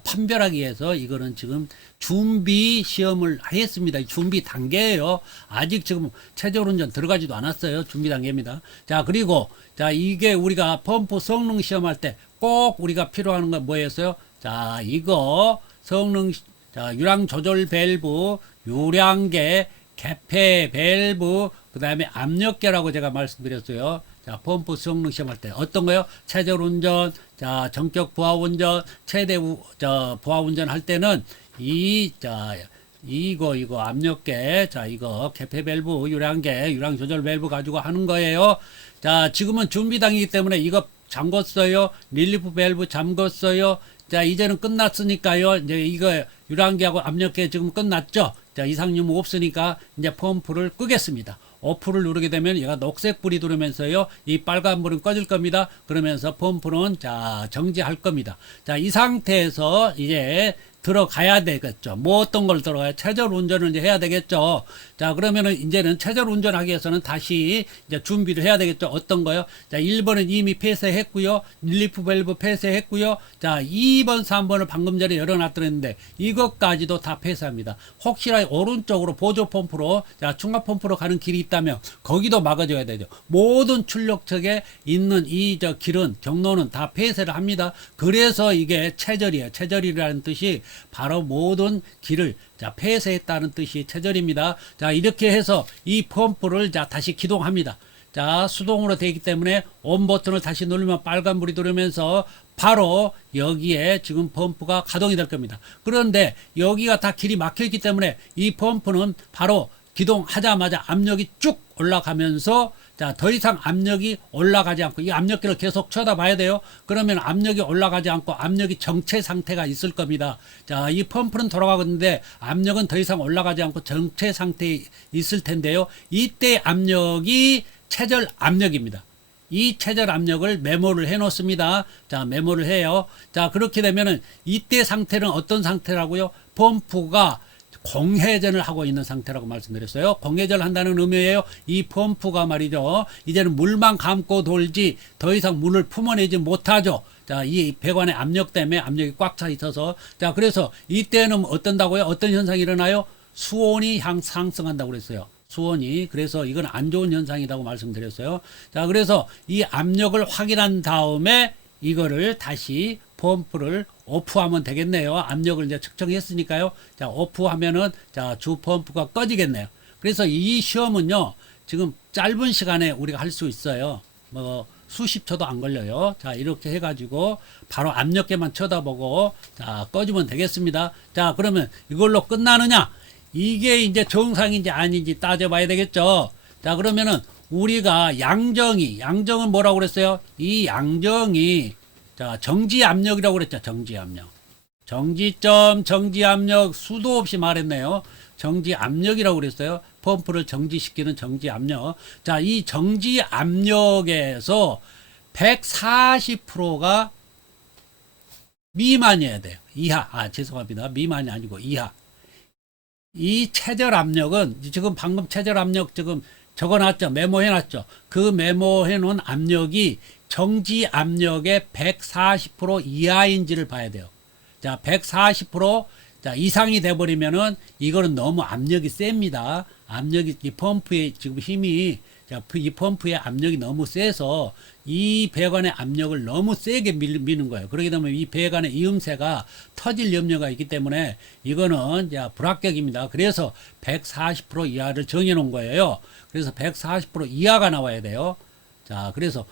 판별하기 위해서 이거는 지금 준비 시험을 했습니다. 준비 단계예요. 아직 지금 체절운전 들어가지도 않았어요. 준비 단계입니다. 자, 그리고 자, 이게 우리가 펌프 성능 시험할 때 꼭 우리가 필요한 건 뭐였어요? 자, 이거 성능 자, 유량 조절 밸브, 유량계, 개폐 밸브, 그 다음에 압력계라고 제가 말씀드렸어요. 자, 펌프 성능 시험할 때 어떤 거요? 체절 운전, 자, 전격 부하 운전, 최대 부하 운전 할 때는 이거 압력계, 자, 이거 개폐 밸브, 유량계, 유량 조절 밸브 가지고 하는 거예요. 자, 지금은 준비 단계이기 때문에 이거 잠궜어요. 릴리프 밸브 잠궜어요. 자, 이제는 끝났으니까요. 이제 이거 유량계하고 압력계 지금 끝났죠. 자, 이상 유무 없으니까 이제 펌프를 끄겠습니다. 오프를 누르게 되면 얘가 녹색 불이 들어오면서요. 이 빨간 불은 꺼질 겁니다. 그러면서 펌프는 자, 정지할 겁니다. 자, 이 상태에서 이제 들어가야 되겠죠. 뭐 어떤 걸 들어가야 체절 운전을 이제 해야 되겠죠. 자, 그러면은 이제는 체절 운전하기 위해서는 다시 이제 준비를 해야 되겠죠. 어떤 거요? 자, 1번은 이미 폐쇄했고요. 릴리프 밸브 폐쇄했고요. 자, 2번, 3번을 방금 전에 열어놨더랬는데 이것까지도 다 폐쇄합니다. 혹시나 오른쪽으로 보조 펌프로 자, 충합 펌프로 가는 길이 있다면 거기도 막아줘야 되죠. 모든 출력측에 있는 이 길은 경로는 다 폐쇄를 합니다. 그래서 이게 체절이에요. 체절이라는 뜻이 바로 모든 길을 자, 폐쇄했다는 뜻이 체절입니다. 자, 이렇게 해서 이 펌프를 자, 다시 기동합니다. 자, 수동으로 되어 있기 때문에 온 버튼을 다시 누르면 빨간불이 들어오면서 바로 여기에 지금 펌프가 가동이 될 겁니다. 그런데 여기가 다 길이 막혀 있기 때문에 이 펌프는 바로 기동하자마자 압력이 쭉 올라가면서 자, 더 이상 압력이 올라가지 않고 이 압력계를 계속 쳐다봐야 돼요. 그러면 압력이 올라가지 않고 압력이 정체 상태가 있을 겁니다. 자, 이 펌프는 돌아가고 있는데 압력은 더 이상 올라가지 않고 정체 상태에 있을 텐데요. 이때 압력이 체절 압력입니다. 이 체절 압력을 메모를 해 놓습니다. 자, 메모를 해요. 자, 그렇게 되면은 이때 상태는 어떤 상태라고요? 펌프가 공회전을 하고 있는 상태라고 말씀드렸어요. 공회전을 한다는 의미예요. 이 펌프가 말이죠. 이제는 물만 감고 돌지 더 이상 물을 품어내지 못하죠. 자, 이 배관의 압력 때문에 압력이 꽉 차 있어서 자, 그래서 이때는 어떤다고요? 어떤 현상이 일어나요? 수온이 상승한다고 그랬어요. 수온이. 그래서 이건 안 좋은 현상이라고 말씀드렸어요. 자, 그래서 이 압력을 확인한 다음에 이거를 다시 펌프를 오프하면 되겠네요. 압력을 이제 측정했으니까요. 자, 오프하면은 자, 주 펌프가 꺼지겠네요. 그래서 이 시험은요, 지금 짧은 시간에 우리가 할 수 있어요. 뭐 수십 초도 안 걸려요. 자, 이렇게 해가지고 바로 압력계만 쳐다보고 자, 꺼주면 되겠습니다. 자, 그러면 이걸로 끝나느냐? 이게 이제 정상인지 아닌지 따져봐야 되겠죠. 자, 그러면은 우리가 양정은 뭐라고 그랬어요? 이 양정이, 자, 정지 압력이라고 그랬죠. 정지 압력. 정지점, 정지 압력 수도 없이 말했네요. 정지 압력이라고 그랬어요. 펌프를 정지시키는 정지 압력. 자, 이 정지 압력에서 140%가 미만이어야 돼요. 이하. 죄송합니다. 미만이 아니고 이하. 이 최저 압력은 지금 방금 최저 압력 지금 적어놨죠. 메모해놨죠. 그 메모해놓은 압력이 정지 압력의 140% 이하인지를 봐야 돼요. 자, 140% 자, 이상이 돼버리면은 이거는 너무 압력이 셉니다. 압력이, 이 펌프의 지금 힘이, 자, 이 펌프의 압력이 너무 세서 이 배관의 압력을 너무 세게 미는 거예요. 그러게 되면 이 배관의 이음새가 터질 염려가 있기 때문에 이거는 자, 불합격입니다. 그래서 140% 이하를 정해 놓은 거예요. 그래서 140% 이하가 나와야 돼요. 자, 그래서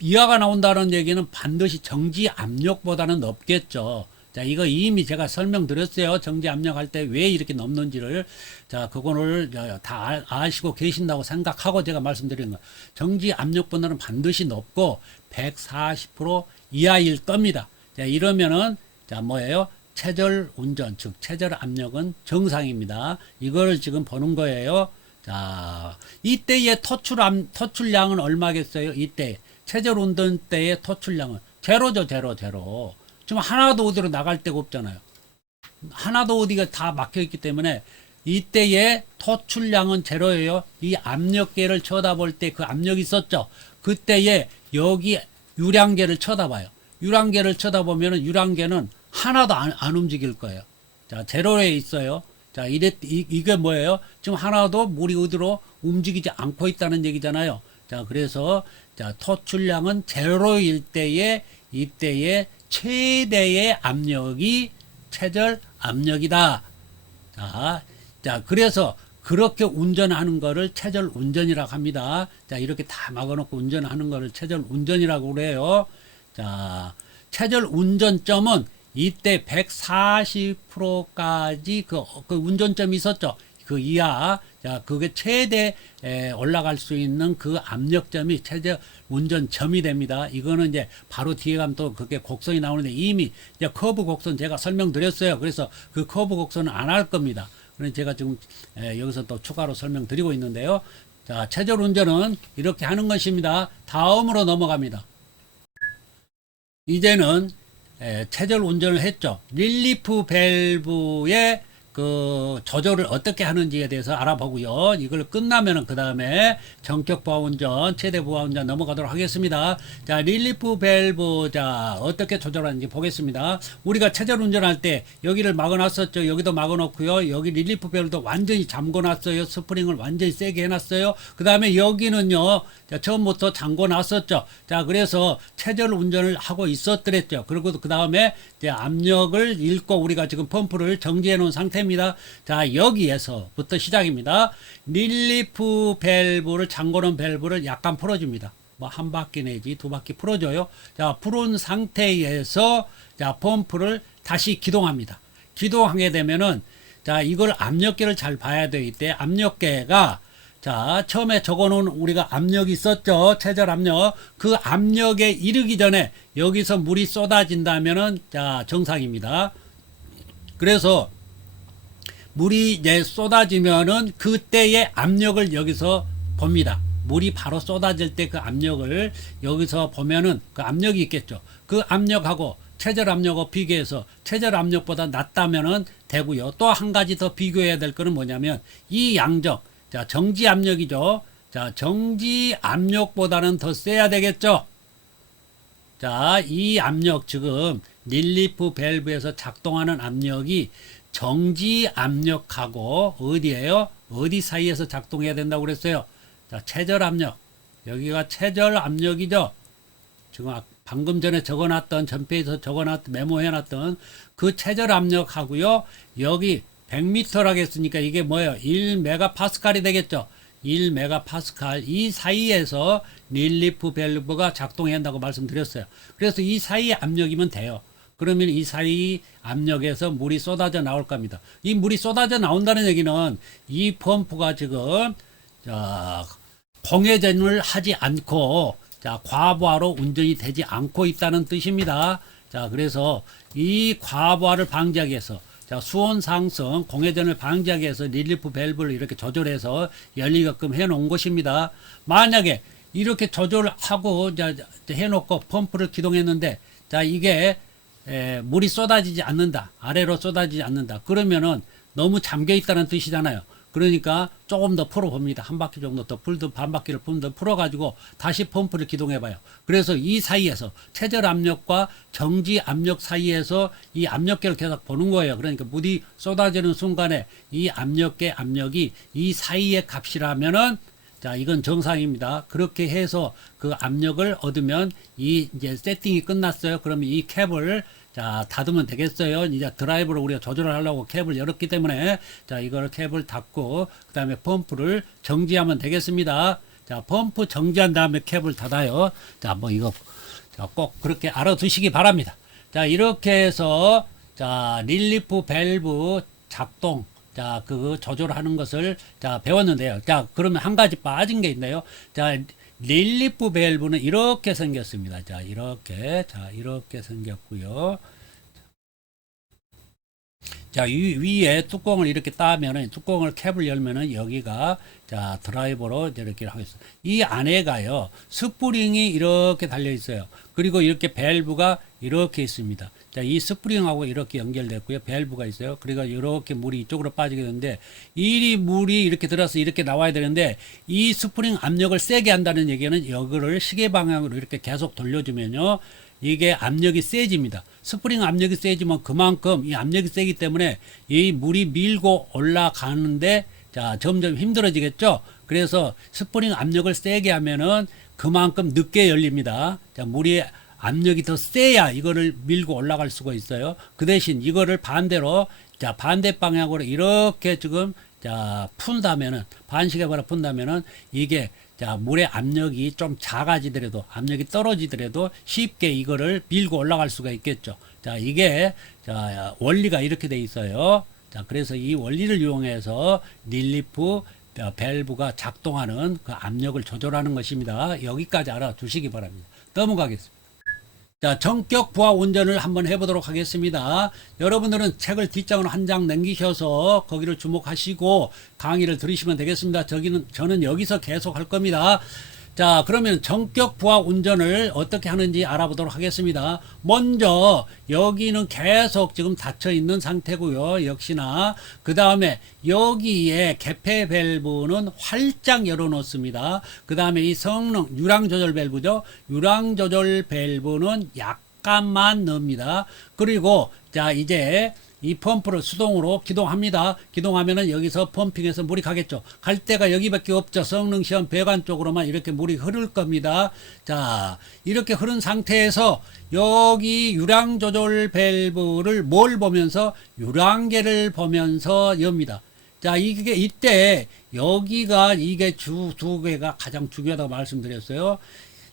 이하가 나온다는 얘기는 반드시 정지 압력보다는 높겠죠. 자, 이거 이미 제가 설명드렸어요. 정지 압력할 때 왜 이렇게 넘는지를. 자, 그거를 다 아시고 계신다고 생각하고 제가 말씀드리는 거예요. 정지 압력보다는 반드시 높고 140% 이하일 겁니다. 자, 이러면은, 자, 뭐예요? 최절 운전, 즉, 최절 압력은 정상입니다. 이걸 지금 보는 거예요. 자, 이때의 토출량은 얼마겠어요? 이때. 최절 운전 때의 토출량은 제로죠, 제로. 지금 하나도 어디로 나갈 데가 없잖아요. 하나도 어디가 다 막혀 있기 때문에 이때의 토출량은 제로예요. 이 압력계를 쳐다볼 때 그 압력이 있었죠. 그때에 여기 유량계를 쳐다봐요. 유량계를 쳐다보면 유량계는 하나도 안 움직일 거예요. 자, 제로에 있어요. 자, 이게 뭐예요? 지금 하나도 물이 어디로 움직이지 않고 있다는 얘기잖아요. 자, 그래서 자, 토출량은 제로일 때에 이때의 최대의 압력이 최절 압력이다. 자, 그래서 그렇게 운전하는 거를 최절 운전이라고 합니다. 자, 이렇게 다 막아놓고 운전하는 거를 최절 운전이라고 그래요. 자, 최절 운전점은 이때 140%까지 그 운전점이 있었죠. 그 이하, 자, 그게 최대 올라갈 수 있는 그 압력점이 최대 운전점이 됩니다. 이거는 이제 바로 뒤에 가면 또 그게 곡선이 나오는데 이미 이제 커브 곡선 제가 설명드렸어요. 그래서 그 커브 곡선은 안 할 겁니다. 그래서 제가 지금 여기서 또 추가로 설명드리고 있는데요. 자, 최절 운전은 이렇게 하는 것입니다. 다음으로 넘어갑니다. 이제는 최절 운전을 했죠. 릴리프 밸브의 그 조절을 어떻게 하는지에 대해서 알아보고요. 이걸 끝나면은 그 다음에 전격 보아 운전, 최대 보아 운전 넘어가도록 하겠습니다. 자, 릴리프 밸브, 자, 어떻게 조절하는지 보겠습니다. 우리가 최절 운전할 때 여기를 막아놨었죠. 여기도 막아놓고요. 여기 릴리프 밸브도 완전히 잠궈놨어요. 스프링을 완전히 세게 해놨어요. 그 다음에 여기는요, 자, 처음부터 잠궈놨었죠. 자, 그래서 최절 운전을 하고 있었더랬죠. 그리고 그 다음에 압력을 읽고 우리가 지금 펌프를 정지해 놓은 상태입니다. 자, 여기에서부터 시작입니다. 릴리프 밸브를 잠궈놓은 밸브를 약간 풀어줍니다. 뭐 한 바퀴 내지 두 바퀴 풀어줘요. 자, 풀은 상태에서 자, 펌프를 다시 기동합니다. 기동하게 되면은 자, 이걸 압력계를 잘 봐야 돼요. 이때 압력계가 자, 처음에 적어놓은 우리가 압력이 있었죠. 최절 압력. 그 압력에 이르기 전에 여기서 물이 쏟아진다면은 자, 정상입니다. 그래서 물이 이제 쏟아지면은 그때의 압력을 여기서 봅니다. 물이 바로 쏟아질 때 그 압력을 여기서 보면은 그 압력이 있겠죠. 그 압력하고 최절 압력하고 비교해서 최절 압력보다 낮다면은 되고요. 또 한 가지 더 비교해야 될 거는 뭐냐면 이 양적. 자, 정지 압력이죠. 자, 정지 압력보다는 더 세야 되겠죠. 자, 이 압력 지금 릴리프 밸브에서 작동하는 압력이 정지 압력하고 어디에요? 어디 사이에서 작동해야 된다고 그랬어요? 자, 최절 압력. 여기가 최절 압력이죠. 지금 방금 전에 적어놨던 전페이지에서 메모해놨던 그 최절 압력하고요. 여기 100m라고 했으니까 이게 뭐예요? 1메가파스칼이 되겠죠. 1메가파스칼 이 사이에서 릴리프 밸브가 작동해야 한다고 말씀드렸어요. 그래서 이 사이의 압력이면 돼요. 그러면 이 사이 압력에서 물이 쏟아져 나올 겁니다. 이 물이 쏟아져 나온다는 얘기는 이 펌프가 지금 자, 공회전을 하지 않고 자, 과부하로 운전이 되지 않고 있다는 뜻입니다. 자, 그래서 이 과부하를 방지하기 위해서 자, 수온 상승, 공회전을 방지하기 위해서 릴리프 밸브를 이렇게 조절해서 열리게끔 해 놓은 것입니다. 만약에 이렇게 조절하고 자, 해놓고 펌프를 기동했는데 자, 이게 물이 쏟아지지 않는다. 아래로 쏟아지지 않는다. 그러면은 너무 잠겨 있다는 뜻이잖아요. 그러니까 조금 더 풀어봅니다. 한 바퀴 정도 더 반 바퀴를 더 풀어가지고 다시 펌프를 기동해봐요. 그래서 이 사이에서 최저 압력과 정지 압력 사이에서 이 압력계를 계속 보는 거예요. 그러니까 물이 쏟아지는 순간에 이 압력계 압력이 이 사이의 값이라면은 자, 이건 정상입니다. 그렇게 해서 그 압력을 얻으면 이 이제 세팅이 끝났어요. 그러면 이 캡을 자, 닫으면 되겠어요. 이제 드라이브로 우리가 조절을 하려고 캡을 열었기 때문에 자, 이걸 캡을 닫고 그다음에 펌프를 정지하면 되겠습니다. 자, 펌프 정지한 다음에 캡을 닫아요. 자, 뭐 이거 자, 꼭 그렇게 알아두시기 바랍니다. 자, 이렇게 해서 자, 릴리프 밸브 작동 자, 그 조절하는 것을 자, 배웠는데요. 자, 그러면 한 가지 빠진 게 있네요. 자, 릴리프 밸브는 이렇게 생겼습니다. 자, 이렇게 생겼고요. 자, 위에 뚜껑을 이렇게 따면은, 뚜껑을 캡을 열면은 여기가, 자, 드라이버로 이렇게 하겠습니다. 이 안에가요, 스프링이 이렇게 달려 있어요. 그리고 이렇게 밸브가 이렇게 있습니다. 자, 이 스프링하고 이렇게 연결됐고요. 밸브가 있어요. 그리고 이렇게 물이 이쪽으로 빠지게 되는데, 이 물이 이렇게 들어서 이렇게 나와야 되는데, 이 스프링 압력을 세게 한다는 얘기는 여기를 시계 방향으로 이렇게 계속 돌려주면요. 이게 압력이 세집니다. 스프링 압력이 세지면 그만큼 이 압력이 세기 때문에 이 물이 밀고 올라가는데 자, 점점 힘들어지겠죠. 그래서 스프링 압력을 세게 하면은 그만큼 늦게 열립니다. 자, 물이 압력이 더 세야 이거를 밀고 올라갈 수가 있어요. 그 대신 이거를 반대로 자, 반대 방향으로 이렇게 지금 자, 푼다면은 반시계바라 푼다면은 이게 자, 물의 압력이 좀 작아지더라도 압력이 떨어지더라도 쉽게 이거를 밀고 올라갈 수가 있겠죠. 자, 이게 자, 원리가 이렇게 돼 있어요. 자, 그래서 이 원리를 이용해서 릴리프 밸브가 작동하는 그 압력을 조절하는 것입니다. 여기까지 알아두시기 바랍니다. 넘어가겠습니다. 자, 전격 부하 운전을 한번 해보도록 하겠습니다. 여러분들은 책을 뒷장으로 한 장 남기셔서 거기를 주목하시고 강의를 들으시면 되겠습니다. 저는 여기서 계속 할 겁니다. 자, 그러면 전격 부하 운전을 어떻게 하는지 알아보도록 하겠습니다. 먼저 여기는 계속 지금 닫혀 있는 상태고요. 역시나 그 다음에 여기에 개폐 밸브는 활짝 열어 놓습니다. 그 다음에 이 성능 유량 조절 밸브죠. 유량 조절 밸브는 약간만 넣습니다. 그리고 자, 이제 이 펌프를 수동으로 기동합니다. 기동하면은 여기서 펌핑해서 물이 가겠죠. 갈 데가 여기밖에 없죠. 성능시험 배관 쪽으로만 이렇게 물이 흐를 겁니다. 자, 이렇게 흐른 상태에서 여기 유량 조절 밸브를 뭘 보면서 유량계를 보면서 엽니다. 자, 이게 이때 여기가 이게 두 개가 가장 중요하다고 말씀드렸어요.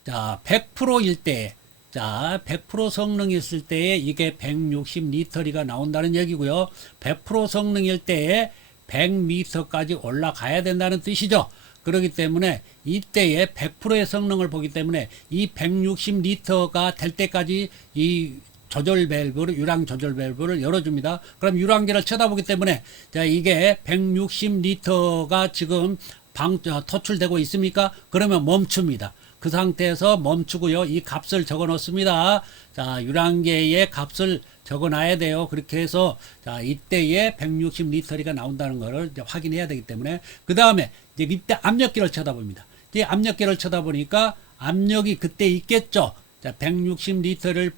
자, 100%일 때 자, 100% 성능이 있을 때에 이게 160리터리가 나온다는 얘기고요. 100% 성능일 때에 100m까지 올라가야 된다는 뜻이죠. 그렇기 때문에 이때에 100%의 성능을 보기 때문에 이 160리터가 될 때까지 이 조절 밸브를 유량 조절 밸브를 열어줍니다. 그럼 유량계를 쳐다보기 때문에 자, 이게 160리터가 지금 토출되고 있습니까? 그러면 멈춥니다. 그 상태에서 멈추고요. 이 값을 적어 놓습니다. 자, 유량계의 값을 적어 놔야 돼요. 그렇게 해서 자, 이때에 160리터리가 나온다는 것을 이제 확인해야 되기 때문에 그 다음에 이제 이때 압력계를 쳐다봅니다. 이제 압력계를 쳐다보니까 압력이 그때 있겠죠. 자, 160리터를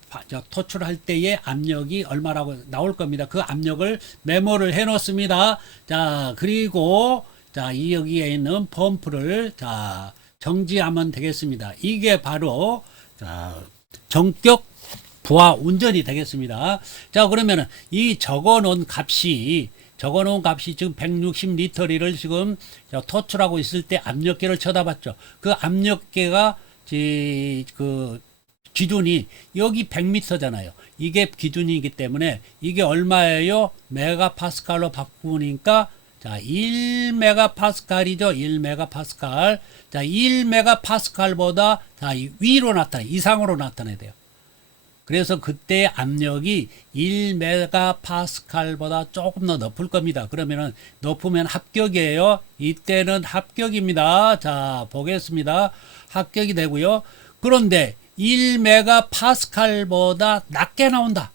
토출할 때의 압력이 얼마라고 나올 겁니다. 그 압력을 메모를 해 놓습니다. 자, 그리고 자, 이 여기에 있는 펌프를 자, 정지하면 되겠습니다. 이게 바로 자, 전격 부하 운전이 되겠습니다. 자, 그러면은 이 적어놓은 값이 지금 160리터리를 지금 토출하고 있을 때 압력계를 쳐다봤죠. 그 압력계가 그 기준이 여기 100m잖아요. 이게 기준이기 때문에 이게 얼마예요? 메가파스칼로 바꾸니까 자, 1메가파스칼이죠. 1메가파스칼. 자, 1메가파스칼보다 자, 위로 나타나, 이상으로 나타내야 돼요. 그래서 그때 압력이 1메가파스칼보다 조금 더 높을 겁니다. 그러면은 높으면 합격이에요. 이때는 합격입니다. 자, 보겠습니다. 합격이 되고요. 그런데 1메가파스칼보다 낮게 나온다.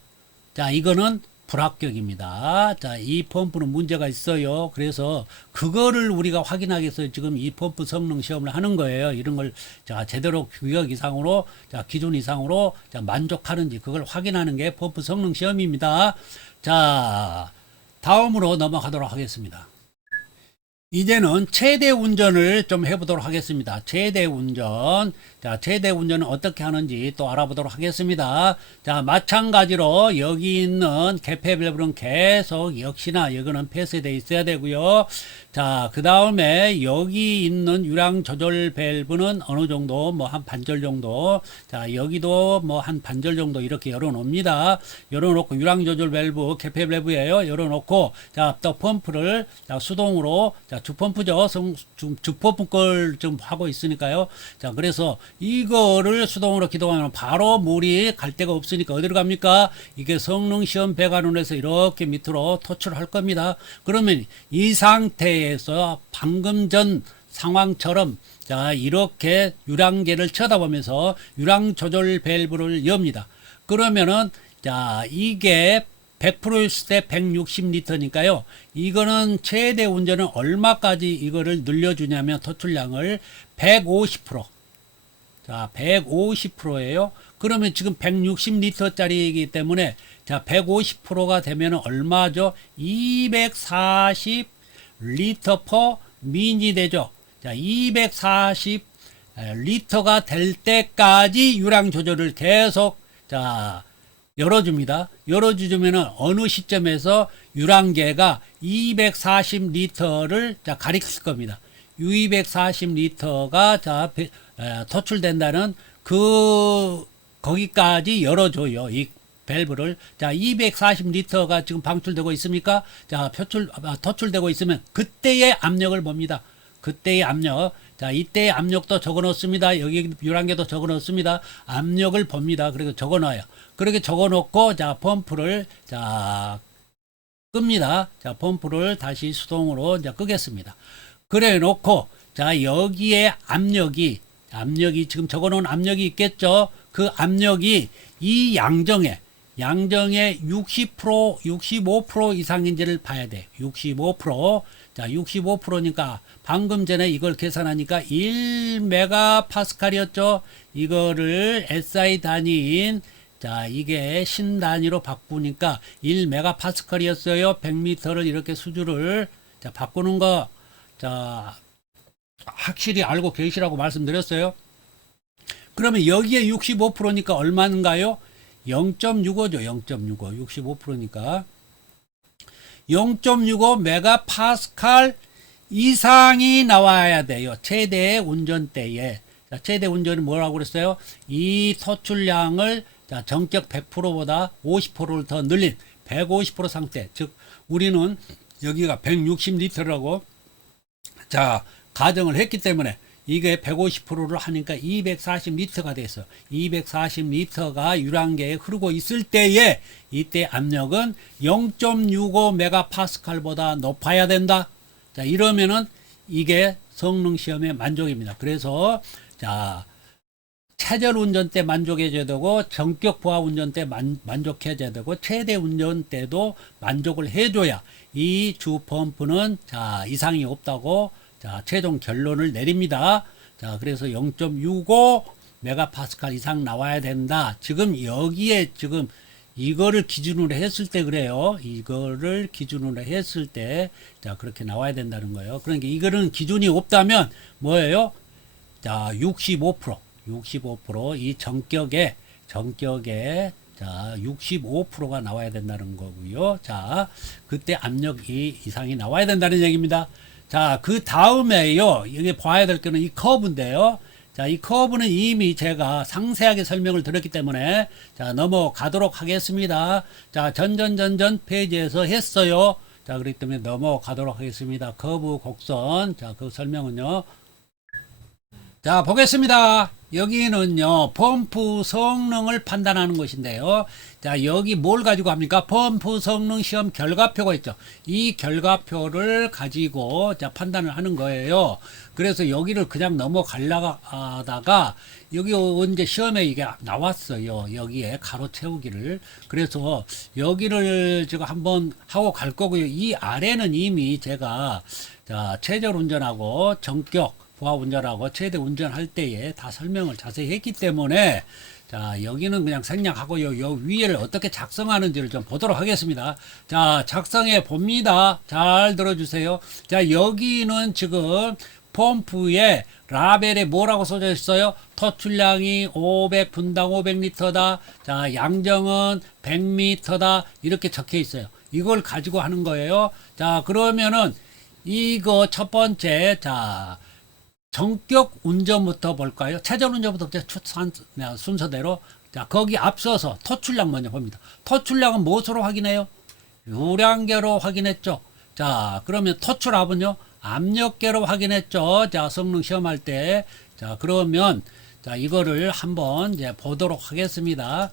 자, 이거는 불합격입니다. 자, 이 펌프는 문제가 있어요. 그래서 그거를 우리가 확인하기 위해서 지금 이 펌프 성능 시험을 하는 거예요. 이런 걸 자, 제대로 규격 이상으로, 자, 기준 이상으로 자, 만족하는지 그걸 확인하는 게 펌프 성능 시험입니다. 자, 다음으로 넘어가도록 하겠습니다. 이제는 최대 운전을 좀 해보도록 하겠습니다. 최대 운전. 자, 최대 운전은 어떻게 하는지 또 알아보도록 하겠습니다. 자, 마찬가지로 여기 있는 개폐 밸브는 계속 역시나 이거는 폐쇄되어 있어야 되고요. 자, 그 다음에 여기 있는 유량 조절 밸브는 어느 정도 뭐 한 반절 정도. 자, 여기도 뭐 한 반절 정도 이렇게 열어 놓습니다. 열어 놓고 유량 조절 밸브 개폐 밸브예요. 열어 놓고 자, 또 펌프를 자, 수동으로 자, 주펌프죠. 주펌프 걸 좀 하고 있으니까요. 자, 그래서 이거를 수동으로 기동하면 바로 물이 갈 데가 없으니까 어디로 갑니까? 이게 성능 시험 배관원에서 이렇게 밑으로 토출할 겁니다. 그러면 이 상태에서 방금 전 상황처럼 자, 이렇게 유량계를 쳐다보면서 유량 조절 밸브를 엽니다. 그러면은 자, 이게 100%였을 때 160리터니까요. 이거는 최대 운전은 얼마까지 이거를 늘려주냐면 토출량을 150%. 자, 150%예요. 그러면 지금 160리터짜리이기 때문에 자, 150%가 되면 얼마죠? 240리터 퍼 민이 되죠. 자, 240리터가 될 때까지 유량 조절을 계속 자, 열어줍니다. 열어주면은 어느 시점에서 유량계가 240리터를 자, 가리킬 겁니다. 240리터가 자, 토출된다는 거기까지 열어줘요. 이 밸브를. 자, 240리터가 지금 방출되고 있습니까? 자, 토출되고 있으면 그때의 압력을 봅니다. 그때의 압력. 자, 이때의 압력도 적어 놓습니다. 여기 유량계도 적어 놓습니다. 압력을 봅니다. 그리고 적어 놔요. 그렇게 적어 놓고, 자, 펌프를, 자, 끕니다. 자, 펌프를 다시 수동으로 이제 끄겠습니다. 그래 놓고, 자, 여기에 압력이 지금 적어 놓은 압력이 있겠죠? 그 압력이 이 양정에 60%, 65% 이상인지를 봐야 돼. 65%. 자, 65%니까 방금 전에 이걸 계산하니까 1메가파스칼이었죠. 이거를 SI 단위인 자, 이게 신 단위로 바꾸니까 1메가파스칼이었어요. 100m를 이렇게 수주를 자, 바꾸는 거 자, 확실히 알고 계시라고 말씀드렸어요. 그러면 여기에 65%니까 얼마인가요? 0.65죠. 0.65. 65%니까 0.65 메가파스칼 이상이 나와야 돼요. 최대 운전대에. 자, 최대 운전이 뭐라고 그랬어요? 이 토출량을 자, 정격 100%보다 50%를 더 늘린 150% 상태. 즉 우리는 여기가 160리터라고 자, 가정을 했기 때문에 이게 150%를 하니까 240리터가 됐어. 240리터가 유량계에 흐르고 있을 때에 이때 압력은 0.65 메가파스칼보다 높아야 된다. 자, 이러면은 이게 성능 시험의 만족입니다. 그래서 자, 차절 운전 때 만족해줘야 되고 정격 부하 운전 때 만족해줘야 되고 최대 운전 때도 만족을 해줘야 이 주 펌프는 자, 이상이 없다고 자, 최종 결론을 내립니다. 자, 그래서 0.65 메가파스칼 이상 나와야 된다. 지금 여기에 지금 이거를 기준으로 했을 때 그래요. 이거를 기준으로 했을 때 자, 그렇게 나와야 된다는 거예요. 그러니까 이거는 기준이 없다면 뭐예요? 자, 65% 이 정격에 자, 65%가 나와야 된다는 거고요. 자, 그때 압력이 이상이 나와야 된다는 얘기입니다. 자, 그 다음에요. 여기 봐야 될 거는 이 커브인데요. 자, 이 커브는 이미 제가 상세하게 설명을 드렸기 때문에 자, 넘어가도록 하겠습니다. 자, 전전 페이지에서 했어요. 자, 그렇기 때문에 넘어가도록 하겠습니다. 커브 곡선. 자, 그 설명은요. 자, 보겠습니다. 여기는요, 펌프 성능을 판단하는 것인데요. 자, 여기 뭘 가지고 합니까? 펌프 성능 시험 결과표가 있죠. 이 결과표를 가지고 자, 판단을 하는 거예요. 그래서 여기를 그냥 넘어가려다가 여기 언제 시험에 이게 나왔어요. 여기에 가로 채우기를. 그래서 여기를 지금 한번 하고 갈 거고요. 이 아래는 이미 제가 자, 최저 운전하고 전격 부하 운전하고 최대 운전할 때에 다 설명을 자세히 했기 때문에 자, 여기는 그냥 생략하고요. 요 위를 어떻게 작성하는지를 좀 보도록 하겠습니다. 자, 작성해 봅니다. 잘 들어주세요. 자, 여기는 지금 펌프에 라벨에 뭐라고 써져 있어요? 토출량이 500 분당 500리터다. 자, 양정은 100m다. 이렇게 적혀 있어요. 이걸 가지고 하는 거예요. 자, 그러면은 이거 첫 번째 자, 전격 운전부터 볼까요? 최저 운전부터 순서대로. 자, 거기 앞서서 토출량 먼저 봅니다. 토출량은 무엇으로 확인해요? 유량계로 확인했죠. 자, 그러면 토출압은요? 압력계로 확인했죠. 자, 성능 시험할 때. 자, 그러면 자, 이거를 한번 이제 보도록 하겠습니다.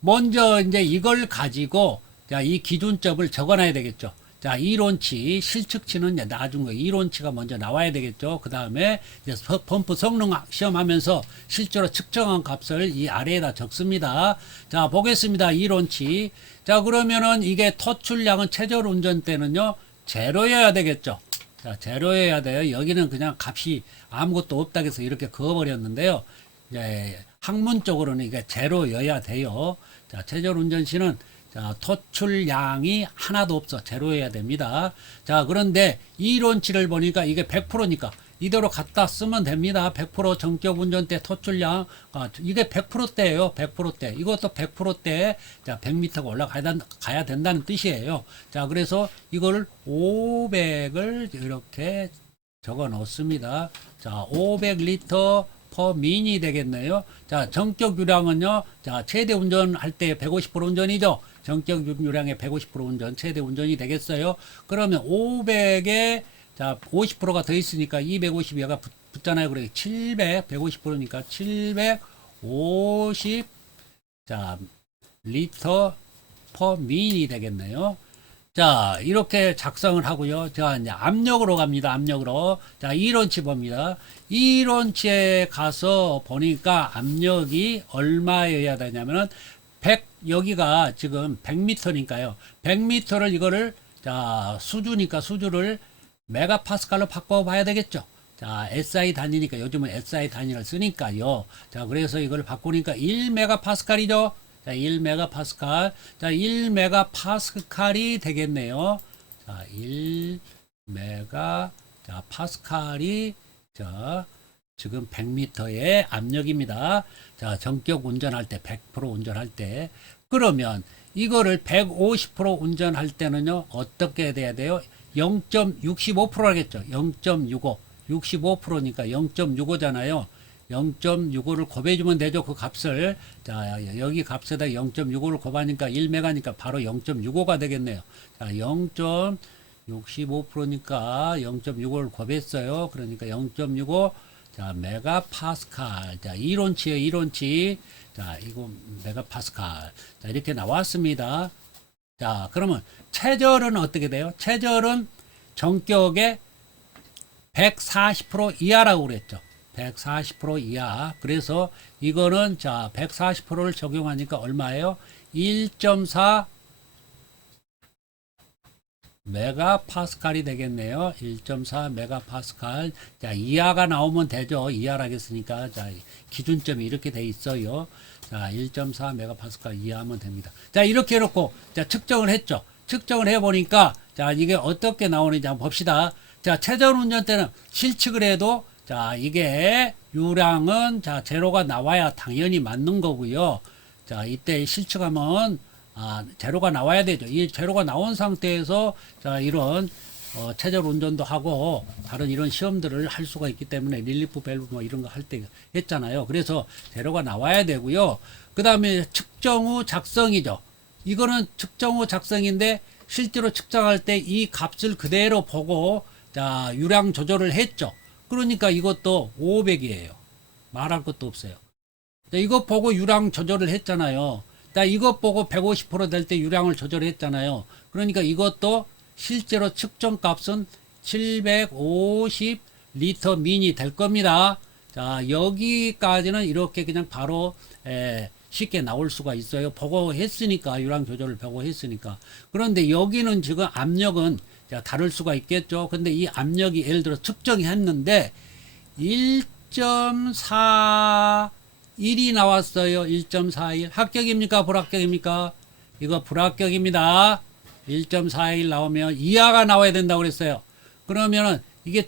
먼저 이제 이걸 가지고 자, 이 기준점을 적어놔야 되겠죠. 자, 이론치, 실측치는 이제 나중 거 이론치가 먼저 나와야 되겠죠. 그 다음에 펌프 성능 시험하면서 실제로 측정한 값을 이 아래에다 적습니다. 자, 보겠습니다. 이론치. 자, 그러면은 이게 토출량은 최저 운전 때는요, 제로여야 되겠죠. 자, 제로여야 돼요. 여기는 그냥 값이 아무것도 없다 해서 이렇게 그어버렸는데요. 이제 학문적으로는 이게 제로여야 돼요. 자, 최저 운전 시는 자, 토출량이 하나도 없어. 제로여야 됩니다. 자, 그런데 이론치를 보니까 이게 100%니까 이대로 갖다 쓰면 됩니다. 100% 전격 운전대 토출량, 이게 100%대예요. 100%대. 이것도 100%대. 자, 100m가 올라가야 된다는 뜻이에요. 자, 그래서 이걸 500을 이렇게 적어 놓습니다. 자, 500리터 퍼 민이 되겠네요. 자, 전격 유량은요. 자, 최대 운전할 때 150% 운전이죠. 전격 유량의 150% 운전, 최대 운전이 되겠어요. 그러면 500에 자, 50%가 더 있으니까 250여가 붙잖아요. 그래 700, 150%니까 750 자, 리터 퍼 민이 되겠네요. 자, 이렇게 작성을 하고요. 자, 이제 압력으로 갑니다. 압력으로. 자, 이론치 봅니다. 이론치에 가서 보니까 압력이 얼마여야 되냐면은 100, 여기가 지금 100m니까요. 100m를 이거를, 자, 수주니까 수주를 메가파스칼로 바꿔봐야 되겠죠. 자, SI 단위니까 요즘은 SI 단위를 쓰니까요. 자, 그래서 이걸 바꾸니까 1메가파스칼이죠. 자, 1메가파스칼. 자, 1메가파스칼이 되겠네요. 자, 1메가, 자, 파스칼이, 자, 지금 100m의 압력입니다. 자, 전격 운전할 때, 100% 운전할 때. 그러면 이거를 150% 운전할 때는요, 어떻게 돼야 돼요? 0.65%라겠죠. 0.65. 65%니까 0.65잖아요. 0.65를 곱해주면 되죠. 그 값을. 자, 여기 값에다 0.65를 곱하니까 1메가니까 바로 0.65가 되겠네요. 자, 0.65%니까 0.65를 곱했어요. 그러니까 0.65. 자, 메가파스칼. 자, 이론치에 이론치. 자, 이거 메가파스칼. 자, 이렇게 나왔습니다. 자, 그러면 최저는 어떻게 돼요? 최저는 전격의 140% 이하라고 그랬죠. 140% 이하. 그래서 이거는 자, 140%를 적용하니까 얼마예요? 1.4 메가파스칼이 되겠네요. 1.4 메가파스칼. 자, 이하가 나오면 되죠. 이하라겠으니까. 자, 기준점이 이렇게 돼 있어요. 자, 1.4 메가파스칼 이하하면 됩니다. 자, 이렇게 해놓고, 자, 측정을 했죠. 측정을 해보니까, 자, 이게 어떻게 나오는지 한번 봅시다. 자, 최저 운전 때는 실측을 해도, 자, 이게 유량은, 자, 제로가 나와야 당연히 맞는 거고요. 자, 이때 실측하면, 제로가 나와야 되죠. 이 제로가 나온 상태에서, 자, 이런, 체절 운전도 하고 다른 이런 시험들을 할 수가 있기 때문에 릴리프 밸브 뭐 이런 거 할 때 했잖아요. 그래서 재료가 나와야 되고요. 그 다음에 측정 후 작성이죠. 이거는 측정 후 작성인데 실제로 측정할 때 이 값을 그대로 보고 자 유량 조절을 했죠. 그러니까 이것도 500이에요. 말할 것도 없어요. 자, 이것 보고 유량 조절을 했잖아요. 자, 이것 보고 150% 될 때 유량을 조절했잖아요. 그러니까 이것도 실제로 측정 값은 750 리터 미니 될 겁니다. 자, 여기까지는 이렇게 그냥 바로 쉽게 나올 수가 있어요. 보고 했으니까, 유량 조절을 보고 했으니까. 그런데 여기는 지금 압력은 다를 수가 있겠죠. 근데 이 압력이 예를 들어 측정했는데 1.41이 나왔어요. 1.41. 합격입니까? 불합격입니까? 이거 불합격입니다. 1.41 나오면 이하가 나와야 된다고 그랬어요. 그러면은 이게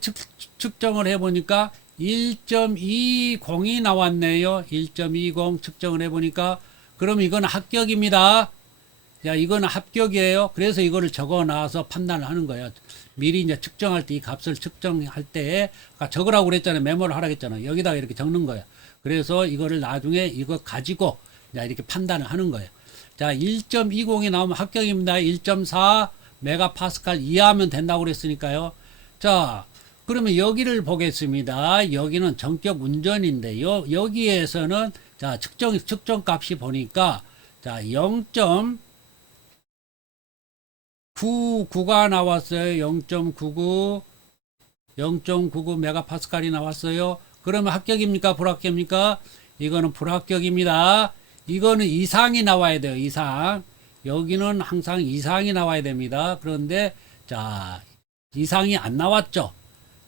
측정을 해보니까 1.20이 나왔네요. 1.20 측정을 해보니까 그럼 이건 합격입니다. 자, 이거는 합격이에요. 그래서 이거를 적어 놔서 판단을 하는 거예요. 미리 이제 측정할 때 이 값을 측정할 때 아까 적으라고 그랬잖아요. 메모를 하라고 했잖아요. 여기다가 이렇게 적는 거예요. 그래서 이거를 나중에 이거 가지고 이렇게 판단을 하는 거예요. 자, 1.20이 나오면 합격입니다. 1.4 메가파스칼 이하면 된다고 그랬으니까요. 자, 그러면 여기를 보겠습니다. 여기는 전격 운전인데요. 여기에서는 자, 측정 값이 보니까 자, 0.99가 나왔어요. 0.99 메가파스칼이 나왔어요. 그러면 합격입니까? 불합격입니까? 이거는 불합격입니다. 이거는 이상이 나와야 돼요. 이상. 여기는 항상 이상이 나와야 됩니다. 그런데 자, 이상이 안 나왔죠.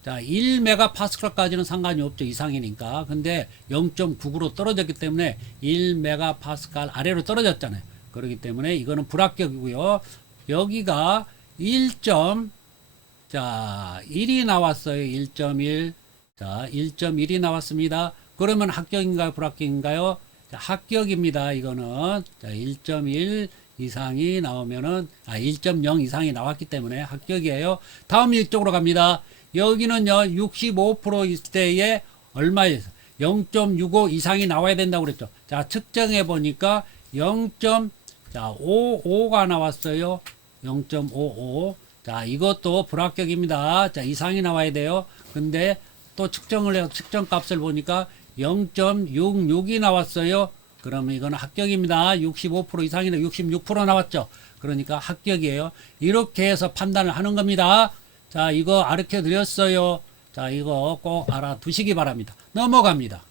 자, 1메가파스칼까지는 상관이 없죠. 이상이니까. 근데 0.99로 떨어졌기 때문에 1메가파스칼 아래로 떨어졌잖아요. 그렇기 때문에 이거는 불합격이고요. 여기가 1.1이 나왔어요. 1.1. 자, 1.1이 나왔습니다. 그러면 합격인가요? 불합격인가요? 자, 합격입니다. 이거는. 자, 1.1 이상이 나오면은, 1.0 이상이 나왔기 때문에 합격이에요. 다음 이쪽으로 갑니다. 여기는요, 65% 있을 때에 얼마에서 0.65 이상이 나와야 된다고 그랬죠. 자, 측정해 보니까 0.55가 나왔어요. 0.55. 자, 이것도 불합격입니다. 자, 이상이 나와야 돼요. 근데 또 측정을 해서 측정 값을 보니까 0.66이 나왔어요. 그러면 이거는 합격입니다. 65% 이상이나 66% 나왔죠. 그러니까 합격이에요. 이렇게 해서 판단을 하는 겁니다. 자, 이거 가르쳐 드렸어요. 자, 이거 꼭 알아두시기 바랍니다. 넘어갑니다.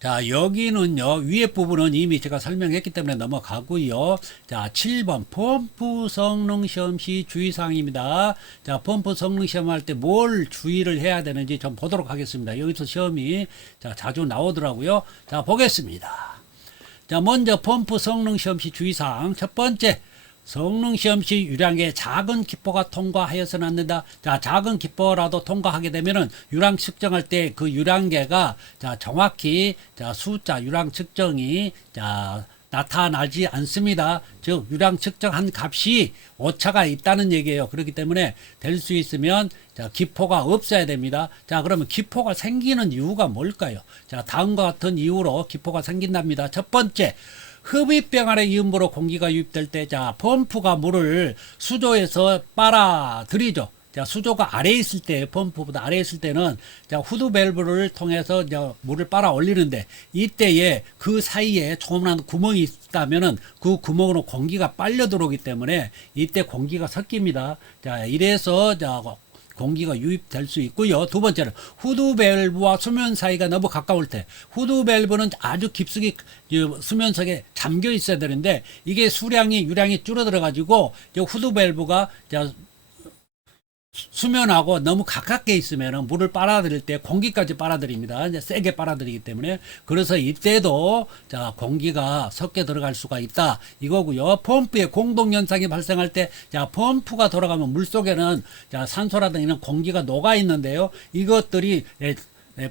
자, 여기는요, 위에 부분은 이미 제가 설명했기 때문에 넘어가고요. 자, 7번 펌프 성능 시험 시 주의사항입니다. 자, 펌프 성능 시험 할 때 뭘 주의를 해야 되는지 좀 보도록 하겠습니다. 여기서 시험이 자주 나오더라고요. 자, 보겠습니다. 자, 먼저 펌프 성능 시험 시 주의사항 첫 번째, 성능 시험 시 유량의 작은 기포가 통과하여서는 안 된다. 자, 작은 기포라도 통과하게 되면은 유량 측정할 때 그 유량계가 정확히 숫자 유량 측정이 나타나지 않습니다. 즉 유량 측정한 값이 오차가 있다는 얘기예요. 그렇기 때문에 될 수 있으면 기포가 없어야 됩니다. 자, 그러면 기포가 생기는 이유가 뭘까요? 자, 다음과 같은 이유로 기포가 생긴답니다. 첫 번째, 흡입병 안에 이음으로 공기가 유입될 때, 자, 펌프가 물을 수조에서 빨아들이죠. 자, 수조가 아래에 있을 때, 펌프보다 아래에 있을 때는, 자, 후드 밸브를 통해서 물을 빨아 올리는데, 이때에 그 사이에 조그만한 구멍이 있다면은 그 구멍으로 공기가 빨려 들어오기 때문에 이때 공기가 섞입니다. 자, 이래서, 공기가 유입될 수 있고요. 두 번째는 후드 밸브와 수면 사이가 너무 가까울 때, 후드 밸브는 아주 깊숙이 수면 속에 잠겨 있어야 되는데 이게 유량이 줄어들어 가지고 후드 밸브가 수면하고 너무 가깝게 있으면 물을 빨아들일 때 공기까지 빨아들입니다. 이제 세게 빨아들이기 때문에. 그래서 이때도 공기가 섞여 들어갈 수가 있다 이거고요. 펌프에 공동 현상이 발생할 때 펌프가 돌아가면 물 속에는 산소라든지 이런 공기가 녹아 있는데요. 이것들이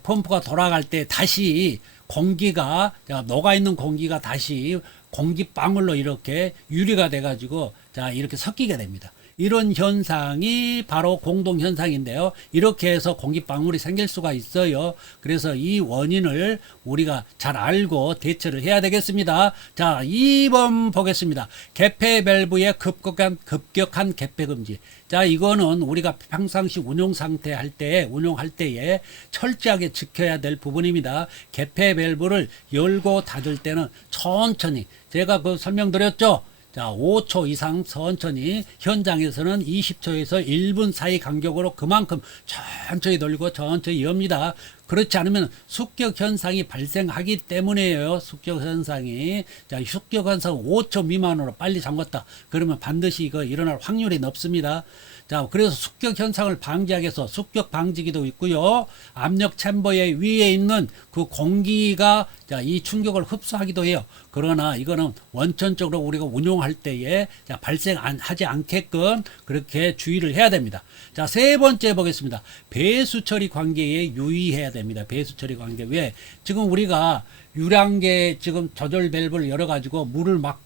펌프가 돌아갈 때 다시 공기가 자, 녹아 있는 공기가 다시 공기방울로 이렇게 유리가 돼 가지고 자 이렇게 섞이게 됩니다. 이런 현상이 바로 공동 현상인데요. 이렇게 해서 공기방울이 생길 수가 있어요. 그래서 이 원인을 우리가 잘 알고 대처를 해야 되겠습니다. 자, 2번 보겠습니다. 개폐 밸브의 급격한 개폐 금지. 자, 이거는 우리가 평상시 운용 상태 할 때, 운용할 때에 철저하게 지켜야 될 부분입니다. 개폐 밸브를 열고 닫을 때는 천천히, 제가 그 설명드렸죠? 자, 5초 이상 천천히, 현장에서는 20초에서 1분 사이 간격으로 그만큼 천천히 돌리고 천천히 엽니다. 그렇지 않으면 습격 현상이 발생하기 때문이에요. 습격 현상이. 자, 습격 현상 5초 미만으로 빨리 잠궜다. 그러면 반드시 이거 일어날 확률이 높습니다. 자, 그래서 습격 현상을 방지하기 위해서 습격 방지기도 있고요. 압력 챔버의 위에 있는 그 공기가 자, 이 충격을 흡수하기도 해요. 그러나 이거는 원천적으로 우리가 운용할 때에 자, 발생하지 않게끔 그렇게 주의를 해야 됩니다. 자, 세 번째 보겠습니다. 배수 처리 관계에 유의해야 됩니다. 배수 처리 관계. 왜? 지금 우리가 유량계 지금 조절 밸브를 열어 가지고 물을 막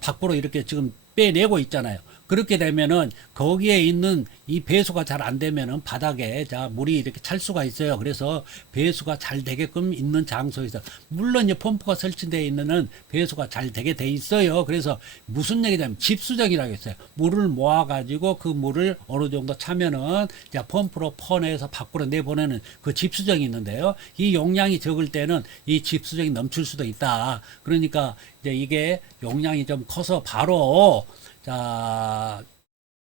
밖으로 이렇게 지금 빼내고 있잖아요. 그렇게 되면은 거기에 있는 이 배수가 잘 안 되면은 바닥에 자 물이 이렇게 찰 수가 있어요. 그래서 배수가 잘 되게끔 있는 장소에서 물론 이 펌프가 설치되어 있는 배수가 잘 되게 돼 있어요. 그래서 무슨 얘기냐면 집수정이라고 했어요. 물을 모아 가지고 그 물을 어느 정도 차면은 자 펌프로 퍼내서 밖으로 내보내는 그 집수정이 있는데요. 이 용량이 적을 때는 이 집수정이 넘칠 수도 있다. 그러니까 이제 이게 용량이 좀 커서 바로 자,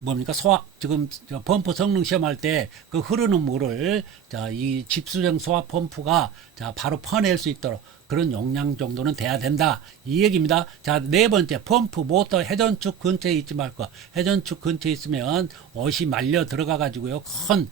뭡니까? 지금 펌프 성능 시험할 때 그 흐르는 물을 자, 이 집수정 소화 펌프가 자, 바로 퍼낼 수 있도록 그런 용량 정도는 돼야 된다. 이 얘기입니다. 자, 네 번째, 펌프, 모터, 회전축 근처에 있지 말고, 회전축 근처에 있으면 옷이 말려 들어가 가지고요. 큰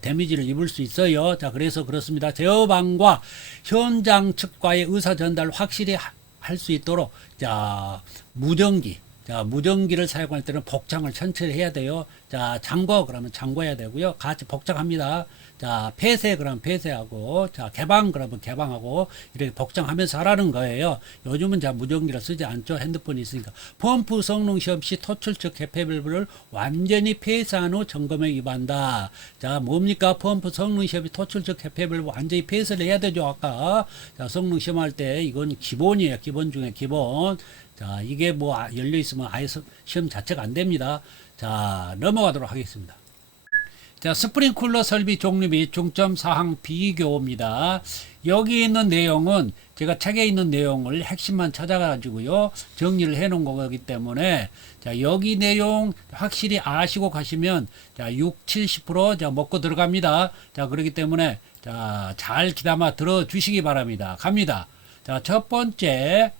데미지를 입을 수 있어요. 자, 그래서 그렇습니다. 제어방과 현장 측과의 의사 전달을 확실히 할 수 있도록 자, 무전기. 자, 무전기를 사용할 때는 복장을 천천히 해야 돼요. 자, 잠궈 그러면 잠궈야 되고요. 같이 복장합니다. 자, 폐쇄 그러면 폐쇄하고, 자, 개방 그러면 개방하고, 이렇게 복장하면서 하라는 거예요. 요즘은 자, 무전기를 쓰지 않죠. 핸드폰이 있으니까. 펌프 성능 시험 시 토출적 개폐 밸브를 완전히 폐쇄한 후 점검에 위반다. 자, 뭡니까? 펌프 성능 시험이 토출적 개폐 밸브 완전히 폐쇄를 해야 되죠. 아까. 자, 성능 시험할 때 이건 기본이에요. 기본 중에 기본. 자, 이게 뭐 열려 있으면 아예 시험 자체가 안 됩니다. 자, 넘어가도록 하겠습니다. 자, 스프링쿨러 설비 종류 및 중점 사항 비교입니다. 여기 있는 내용은 제가 책에 있는 내용을 핵심만 찾아가지고요 정리를 해 놓은 거기 때문에 자, 여기 내용 확실히 아시고 가시면 자, 6, 70% 자, 먹고 들어갑니다. 자, 그렇기 때문에 자, 잘 귀담아 들어 주시기 바랍니다. 갑니다. 자, 첫 번째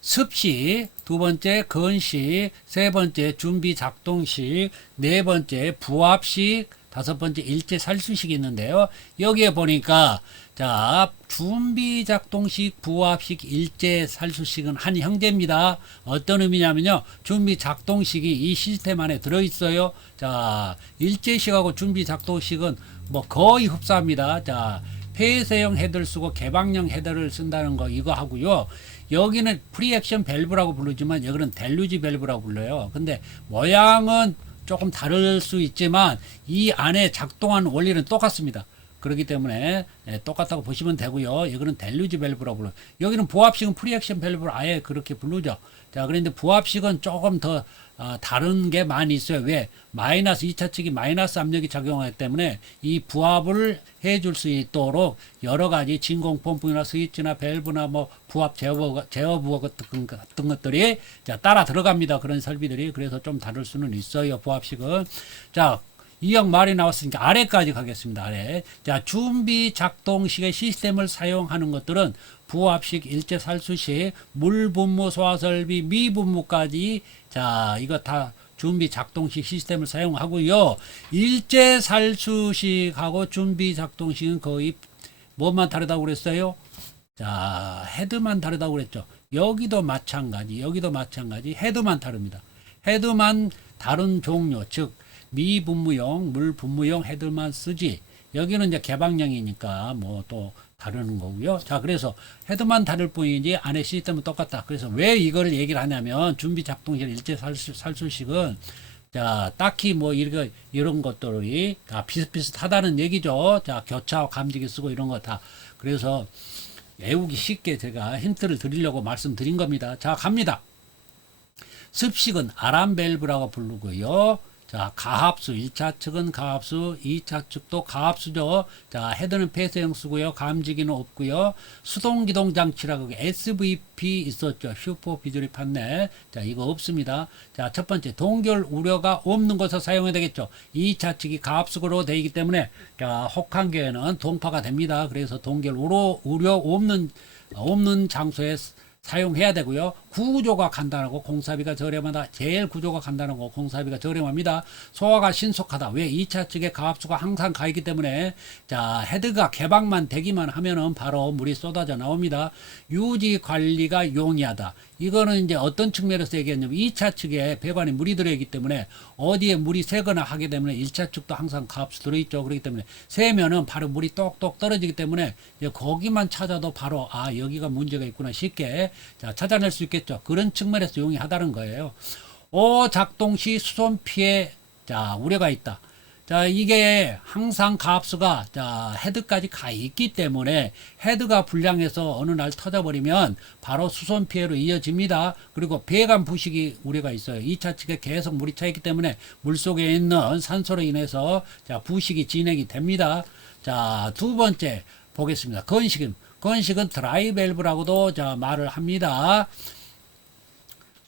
습식, 두 번째 건식, 세 번째 준비 작동식, 네 번째 부합식, 다섯 번째 일제 살수식이 있는데요. 여기에 보니까 자, 준비 작동식, 부합식, 일제 살수식은 한 형제입니다. 어떤 의미냐면요. 준비 작동식이 이 시스템 안에 들어 있어요. 자, 일제식하고 준비 작동식은 뭐 거의 흡사합니다. 자, 폐쇄형 헤드를 쓰고 개방형 헤드를 쓴다는 거 이거 하고요. 여기는 프리액션 밸브라고 부르지만 여기는 델루지 밸브라고 불러요. 근데 모양은 조금 다를 수 있지만 이 안에 작동하는 원리는 똑같습니다. 그렇기 때문에 똑같다고 보시면 되고요. 여기는 델루지 밸브라고 불러요. 여기는 부합식은 프리액션 밸브를 아예 그렇게 부르죠. 자, 그런데 부합식은 조금 더 다른 게 많이 있어요. 왜? 마이너스 2차 측이 마이너스 압력이 작용하기 때문에 이 부합을 해줄 수 있도록 여러 가지 진공 펌프나 스위치나 밸브나 뭐 부합 제어 같은 것들이 자, 따라 들어갑니다. 그런 설비들이. 그래서 좀 다를 수는 있어요. 부합식은. 자, 이형 말이 나왔으니까 아래까지 가겠습니다. 아래. 자, 준비 작동식의 시스템을 사용하는 것들은 부합식, 일제 살수식, 물분무 소화설비, 미분무까지 자, 이거 다 준비 작동식 시스템을 사용하고요. 일제 살수식하고 준비 작동식은 거의 뭐만 다르다고 그랬어요? 자, 헤드만 다르다고 그랬죠. 여기도 마찬가지, 여기도 마찬가지, 헤드만 다릅니다. 헤드만 다른 종류, 즉 미분무용, 물분무용 헤드만 쓰지. 여기는 이제 개방형이니까 뭐 또 다르는 거고요. 자, 그래서 헤드만 다를 뿐이지 안에 시스템은 똑같다. 그래서 왜 이걸 얘기를 하냐면 준비 작동실 일제 살수식은 자, 딱히 뭐 이런 것들이 다 비슷비슷하다는 얘기죠. 자, 교차와 감지기 쓰고 이런 거 다. 그래서 외우기 쉽게 제가 힌트를 드리려고 말씀드린 겁니다. 자, 갑니다. 습식은 아람밸브라고 부르고요. 자, 가압수 1차 측은 가압수, 2차 측도 가압수죠. 자, 헤드는 폐쇄형 쓰고요. 감지기는 없고요. 수동기동 장치라고 SVP 있었죠. 슈퍼 비조리 판넬. 자, 이거 없습니다. 자, 첫 번째 동결 우려가 없는 곳에 사용해야 되겠죠. 2차 측이 가압수로 되어 있기 때문에 자, 혹한계에는 동파가 됩니다. 그래서 동결 우려 없는 장소에 사용해야 되고요. 구조가 간단하고 공사비가 저렴하다. 제일 구조가 간단하고 공사비가 저렴합니다. 소화가 신속하다. 왜? 2차 측에 가압수가 항상 가 있기 때문에 자, 헤드가 개방만 되기만 하면은 바로 물이 쏟아져 나옵니다. 유지 관리가 용이하다. 이거는 이제 어떤 측면에서 얘기했냐면 2차 측에 배관에 물이 들어있기 때문에 어디에 물이 새거나 하게 되면 1차 측도 항상 가압수 들어있죠. 그렇기 때문에 새면은 바로 물이 똑똑 떨어지기 때문에 이제 거기만 찾아도 바로 아, 여기가 문제가 있구나 쉽게 자, 찾아낼 수 있겠죠. 그런 측면에서 용이하다는 거예요. 작동 시 수손 피해 자, 우려가 있다. 자, 이게 항상 가압수가 자, 헤드까지 가 있기 때문에 헤드가 불량해서 어느 날 터져버리면 바로 수손 피해로 이어집니다. 그리고 배관 부식이 우려가 있어요. 2차 측에 계속 물이 차 있기 때문에 물속에 있는 산소로 인해서 자, 부식이 진행이 됩니다. 자, 두 번째 보겠습니다. 건식은 드라이 밸브라고도 자, 말을 합니다.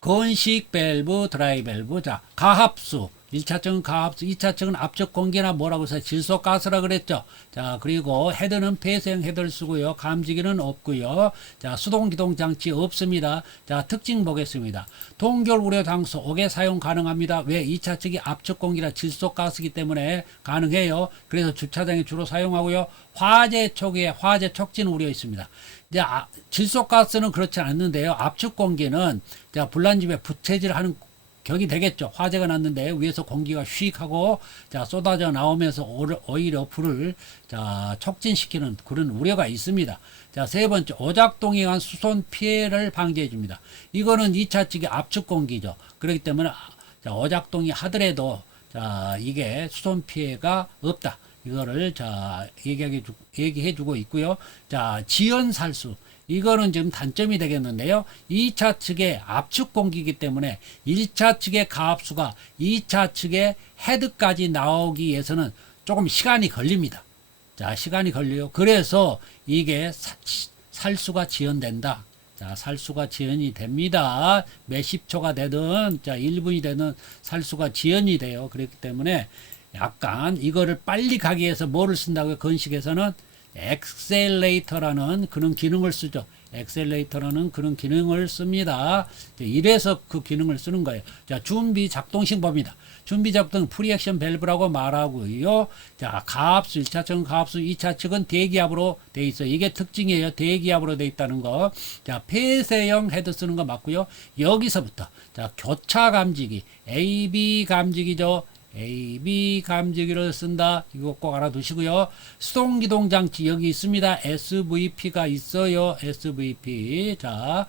건식 밸브, 드라이 밸브. 자, 가압수. 1차측은 가압수, 2차측은 압축 공기나 뭐라고 해서 질소가스라 그랬죠. 자, 그리고 헤드는 폐쇄형 헤드를 쓰고요. 감지기는 없고요. 자, 수동기동 장치 없습니다. 자, 특징 보겠습니다. 동결 우려 장소 5개 사용 가능합니다. 왜? 2차측이 압축 공기나 질소가스이기 때문에 가능해요. 그래서 주차장에 주로 사용하고요. 화재 초기에 화재 촉진 우려 있습니다. 이제 질소가스는 그렇지 않는데요. 압축 공기는 자, 불난집에 부채질하는 격이 되겠죠. 화재가 났는데 위에서 공기가 휙하고 자, 쏟아져 나오면서 오히려 불을 자, 촉진시키는 그런 우려가 있습니다. 자, 세 번째 오작동에 의한 수손 피해를 방지해 줍니다. 이거는 2차 측의 압축 공기죠. 그렇기 때문에 자, 오작동이 하더라도 자, 이게 수손 피해가 없다. 이거를 자, 얘기해 주고 있고요. 자, 지연살수 이거는 지금 단점이 되겠는데요. 2차 측의 압축 공기이기 때문에 1차 측의 가압수가 2차 측의 헤드까지 나오기 위해서는 조금 시간이 걸립니다. 자, 시간이 걸려요. 그래서 이게 살수가 지연된다. 자, 살수가 지연이 됩니다. 몇십 초가 되든 자, 1분이 되든 살수가 지연이 돼요. 그렇기 때문에 약간 이거를 빨리 가기 위해서 뭐를 쓴다고요? 건식에서는 엑셀레이터라는 그런 기능을 쓰죠. 엑셀레이터라는 그런 기능을 씁니다. 이래서 그 기능을 쓰는 거예요. 자, 준비 작동 신법입니다. 준비 작동 프리액션 밸브라고 말하고요. 자, 가압수 1차 측은 가압수, 2차 측은 대기압으로 돼 있어요. 이게 특징이에요. 대기압으로 돼 있다는 거. 자, 폐쇄형 헤드 쓰는 거 맞고요. 여기서부터 자, 교차 감지기, AB 감지기죠. AB 감지기를 쓴다. 이거 꼭 알아두시고요. 수동기동 장치 여기 있습니다. SVP가 있어요. SVP. 자,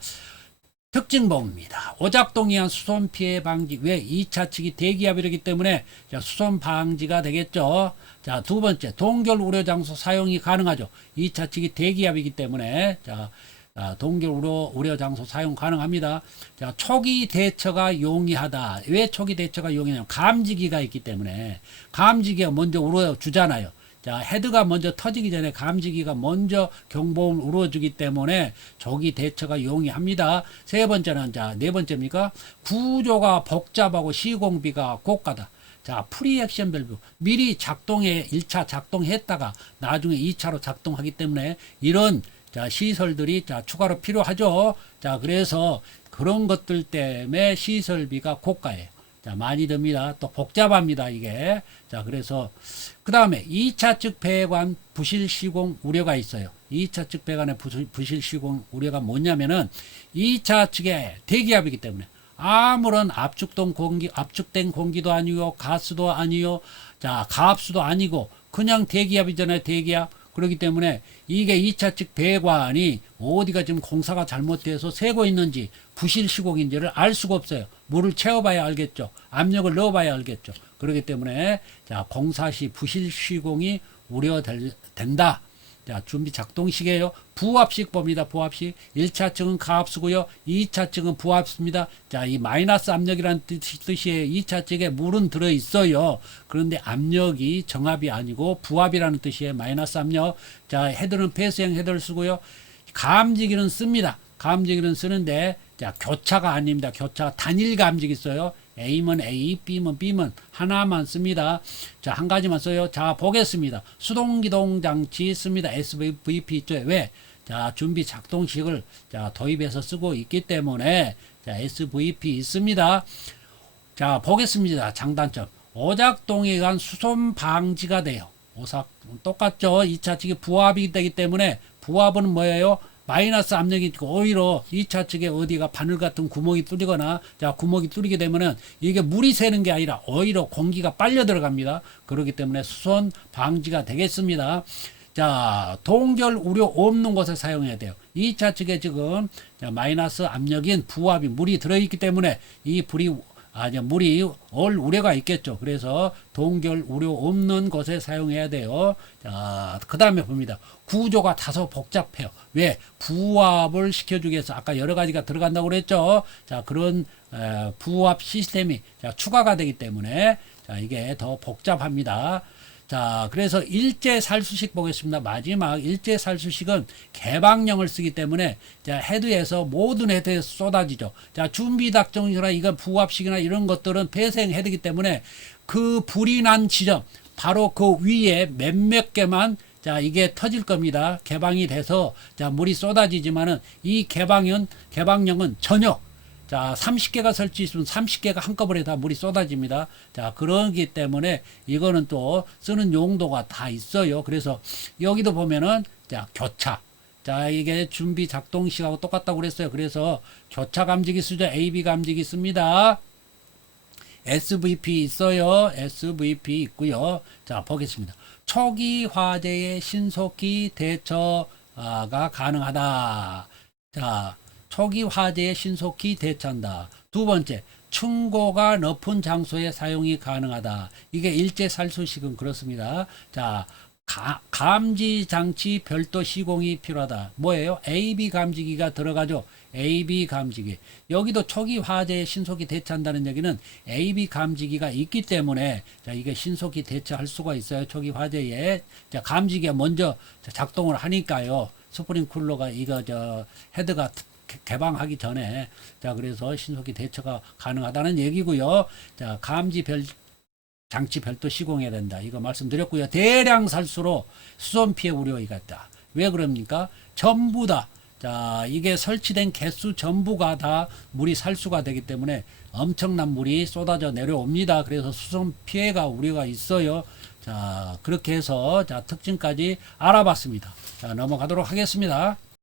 특징 봅니다. 오작동에 의한 수손 피해 방지. 왜? 2차 측이 대기압이기 때문에 자, 수손 방지가 되겠죠. 자, 두 번째 동결 우려 장소 사용이 가능하죠. 2차 측이 대기압이기 때문에 자, 동결 우려 장소 사용 가능합니다. 자, 초기 대처가 용이하다. 왜 초기 대처가 용이냐면 감지기가 있기 때문에 감지기가 먼저 우려 주잖아요. 자, 헤드가 먼저 터지기 전에 감지기가 먼저 경보음을 울어주기 때문에 초기 대처가 용이합니다. 세 번째는 자, 네 번째입니까? 구조가 복잡하고 시공비가 고가다. 자, 프리액션 밸브 미리 작동해 1차 작동했다가 나중에 2차로 작동하기 때문에 이런 자, 시설들이 자, 추가로 필요하죠. 자, 그래서 그런 것들 때문에 시설비가 고가예요. 자, 많이 듭니다. 또 복잡합니다, 이게. 자, 그래서 그 다음에 2차 측 배관 부실 시공 우려가 있어요. 2차 측 배관의 부실 시공 우려가 뭐냐면은 2차 측의 대기압이기 때문에 아무런 압축된 공기도 아니고 가스도 아니요. 자, 가압수도 아니고 그냥 대기압이잖아요, 대기압. 그렇기 때문에 이게 2차 측 배관이 어디가 지금 공사가 잘못돼서 새고 있는지 부실 시공인지를 알 수가 없어요. 물을 채워봐야 알겠죠. 압력을 넣어봐야 알겠죠. 그렇기 때문에 자, 공사 시 부실 시공이 우려된다. 자, 준비 작동식이에요. 부합식 봅니다. 부합식. 1차 측은 가압수고요. 2차 측은 부합수입니다. 자, 이 마이너스 압력이라는 뜻이에요. 2차 측에 물은 들어있어요. 그런데 압력이 정압이 아니고 부합이라는 뜻이에요. 마이너스 압력. 자, 헤드는 배수형 헤드를 쓰고요. 감지기는 씁니다. 감지기는 쓰는데 자, 교차가 아닙니다. 교차가 단일 감지기 써요. A면 A, B면 B면 하나만 씁니다. 자, 한 가지만 써요. 자, 보겠습니다. 수동기동 장치 씁니다. SVP 있죠. 왜? 자, 준비 작동식을 자, 도입해서 쓰고 있기 때문에 자, SVP 있습니다. 자, 보겠습니다. 장단점. 오작동에 의한 수손 방지가 돼요. 오삭 똑같죠. 2차 측이 부합이 되기 때문에 부합은 뭐예요? 마이너스 압력이 있고 오히려 2차 측에 어디가 바늘 같은 구멍이 뚫리거나 자, 구멍이 뚫리게 되면은 이게 물이 새는 게 아니라 오히려 공기가 빨려 들어갑니다. 그렇기 때문에 수손 방지가 되겠습니다. 자, 동결 우려 없는 곳에 사용해야 돼요. 2차 측에 지금 자, 마이너스 압력인 부합이 물이 들어있기 때문에 이 물이 올 우려가 있겠죠. 그래서 동결 우려 없는 곳에 사용해야 돼요. 자, 그 다음에 봅니다. 구조가 다소 복잡해요. 왜? 부합을 시켜주기 위해서 아까 여러 가지가 들어간다고 그랬죠. 자, 그런 부합 시스템이 자, 추가가 되기 때문에 자, 이게 더 복잡합니다. 자, 그래서 일제살수식 보겠습니다. 마지막 일제살수식은 개방형을 쓰기 때문에 자, 헤드에서 모든 헤드에서 쏟아지죠. 자, 준비작동이나 이건 부합식이나 이런 것들은 폐쇄형 헤드이기 때문에 그 불이 난 지점 바로 그 위에 몇몇 개만 자, 이게 터질 겁니다. 개방이 돼서 자, 물이 쏟아지지만은 이 개방형은 전혀 자, 30개가 설치 있으면 30개가 한꺼번에 다 물이 쏟아집니다. 자, 그러기 때문에 이거는 또 쓰는 용도가 다 있어요. 그래서 여기도 보면은 자, 교차. 자, 이게 준비 작동식하고 똑같다고 그랬어요. 그래서 교차 감지기 쓰죠. AB 감지기 씁니다. SVP 있어요. SVP 있고요. 자, 보겠습니다. 초기 화재의 신속히 대처가 가능하다. 자, 초기 화재에 신속히 대처한다. 두 번째, 층고가 높은 장소에 사용이 가능하다. 이게 일제살수식은 그렇습니다. 자, 감지 장치 별도 시공이 필요하다. 뭐예요? AB 감지기가 들어가죠. AB 감지기. 여기도 초기 화재에 신속히 대처한다는 얘기는 AB 감지기가 있기 때문에 자, 이게 신속히 대처할 수가 있어요. 초기 화재에. 자, 감지기가 먼저 작동을 하니까요. 스프링 쿨러가 이거 헤드가 개방하기 전에 자, 그래서 신속히 대처가 가능하다는 얘기고요. 자, 장치 별도 시공해야 된다. 이거 말씀드렸고요. 대량 살수로 수손 피해 우려가 있다. 왜 그럽니까? 전부 다 자, 이게 설치된 개수 전부가 다 물이 살수가 되기 때문에 엄청난 물이 쏟아져 내려옵니다. 그래서 수손 피해가 우려가 있어요. 자, 그렇게 해서 자, 특징까지 알아봤습니다. 자, 넘어가도록 하겠습니다.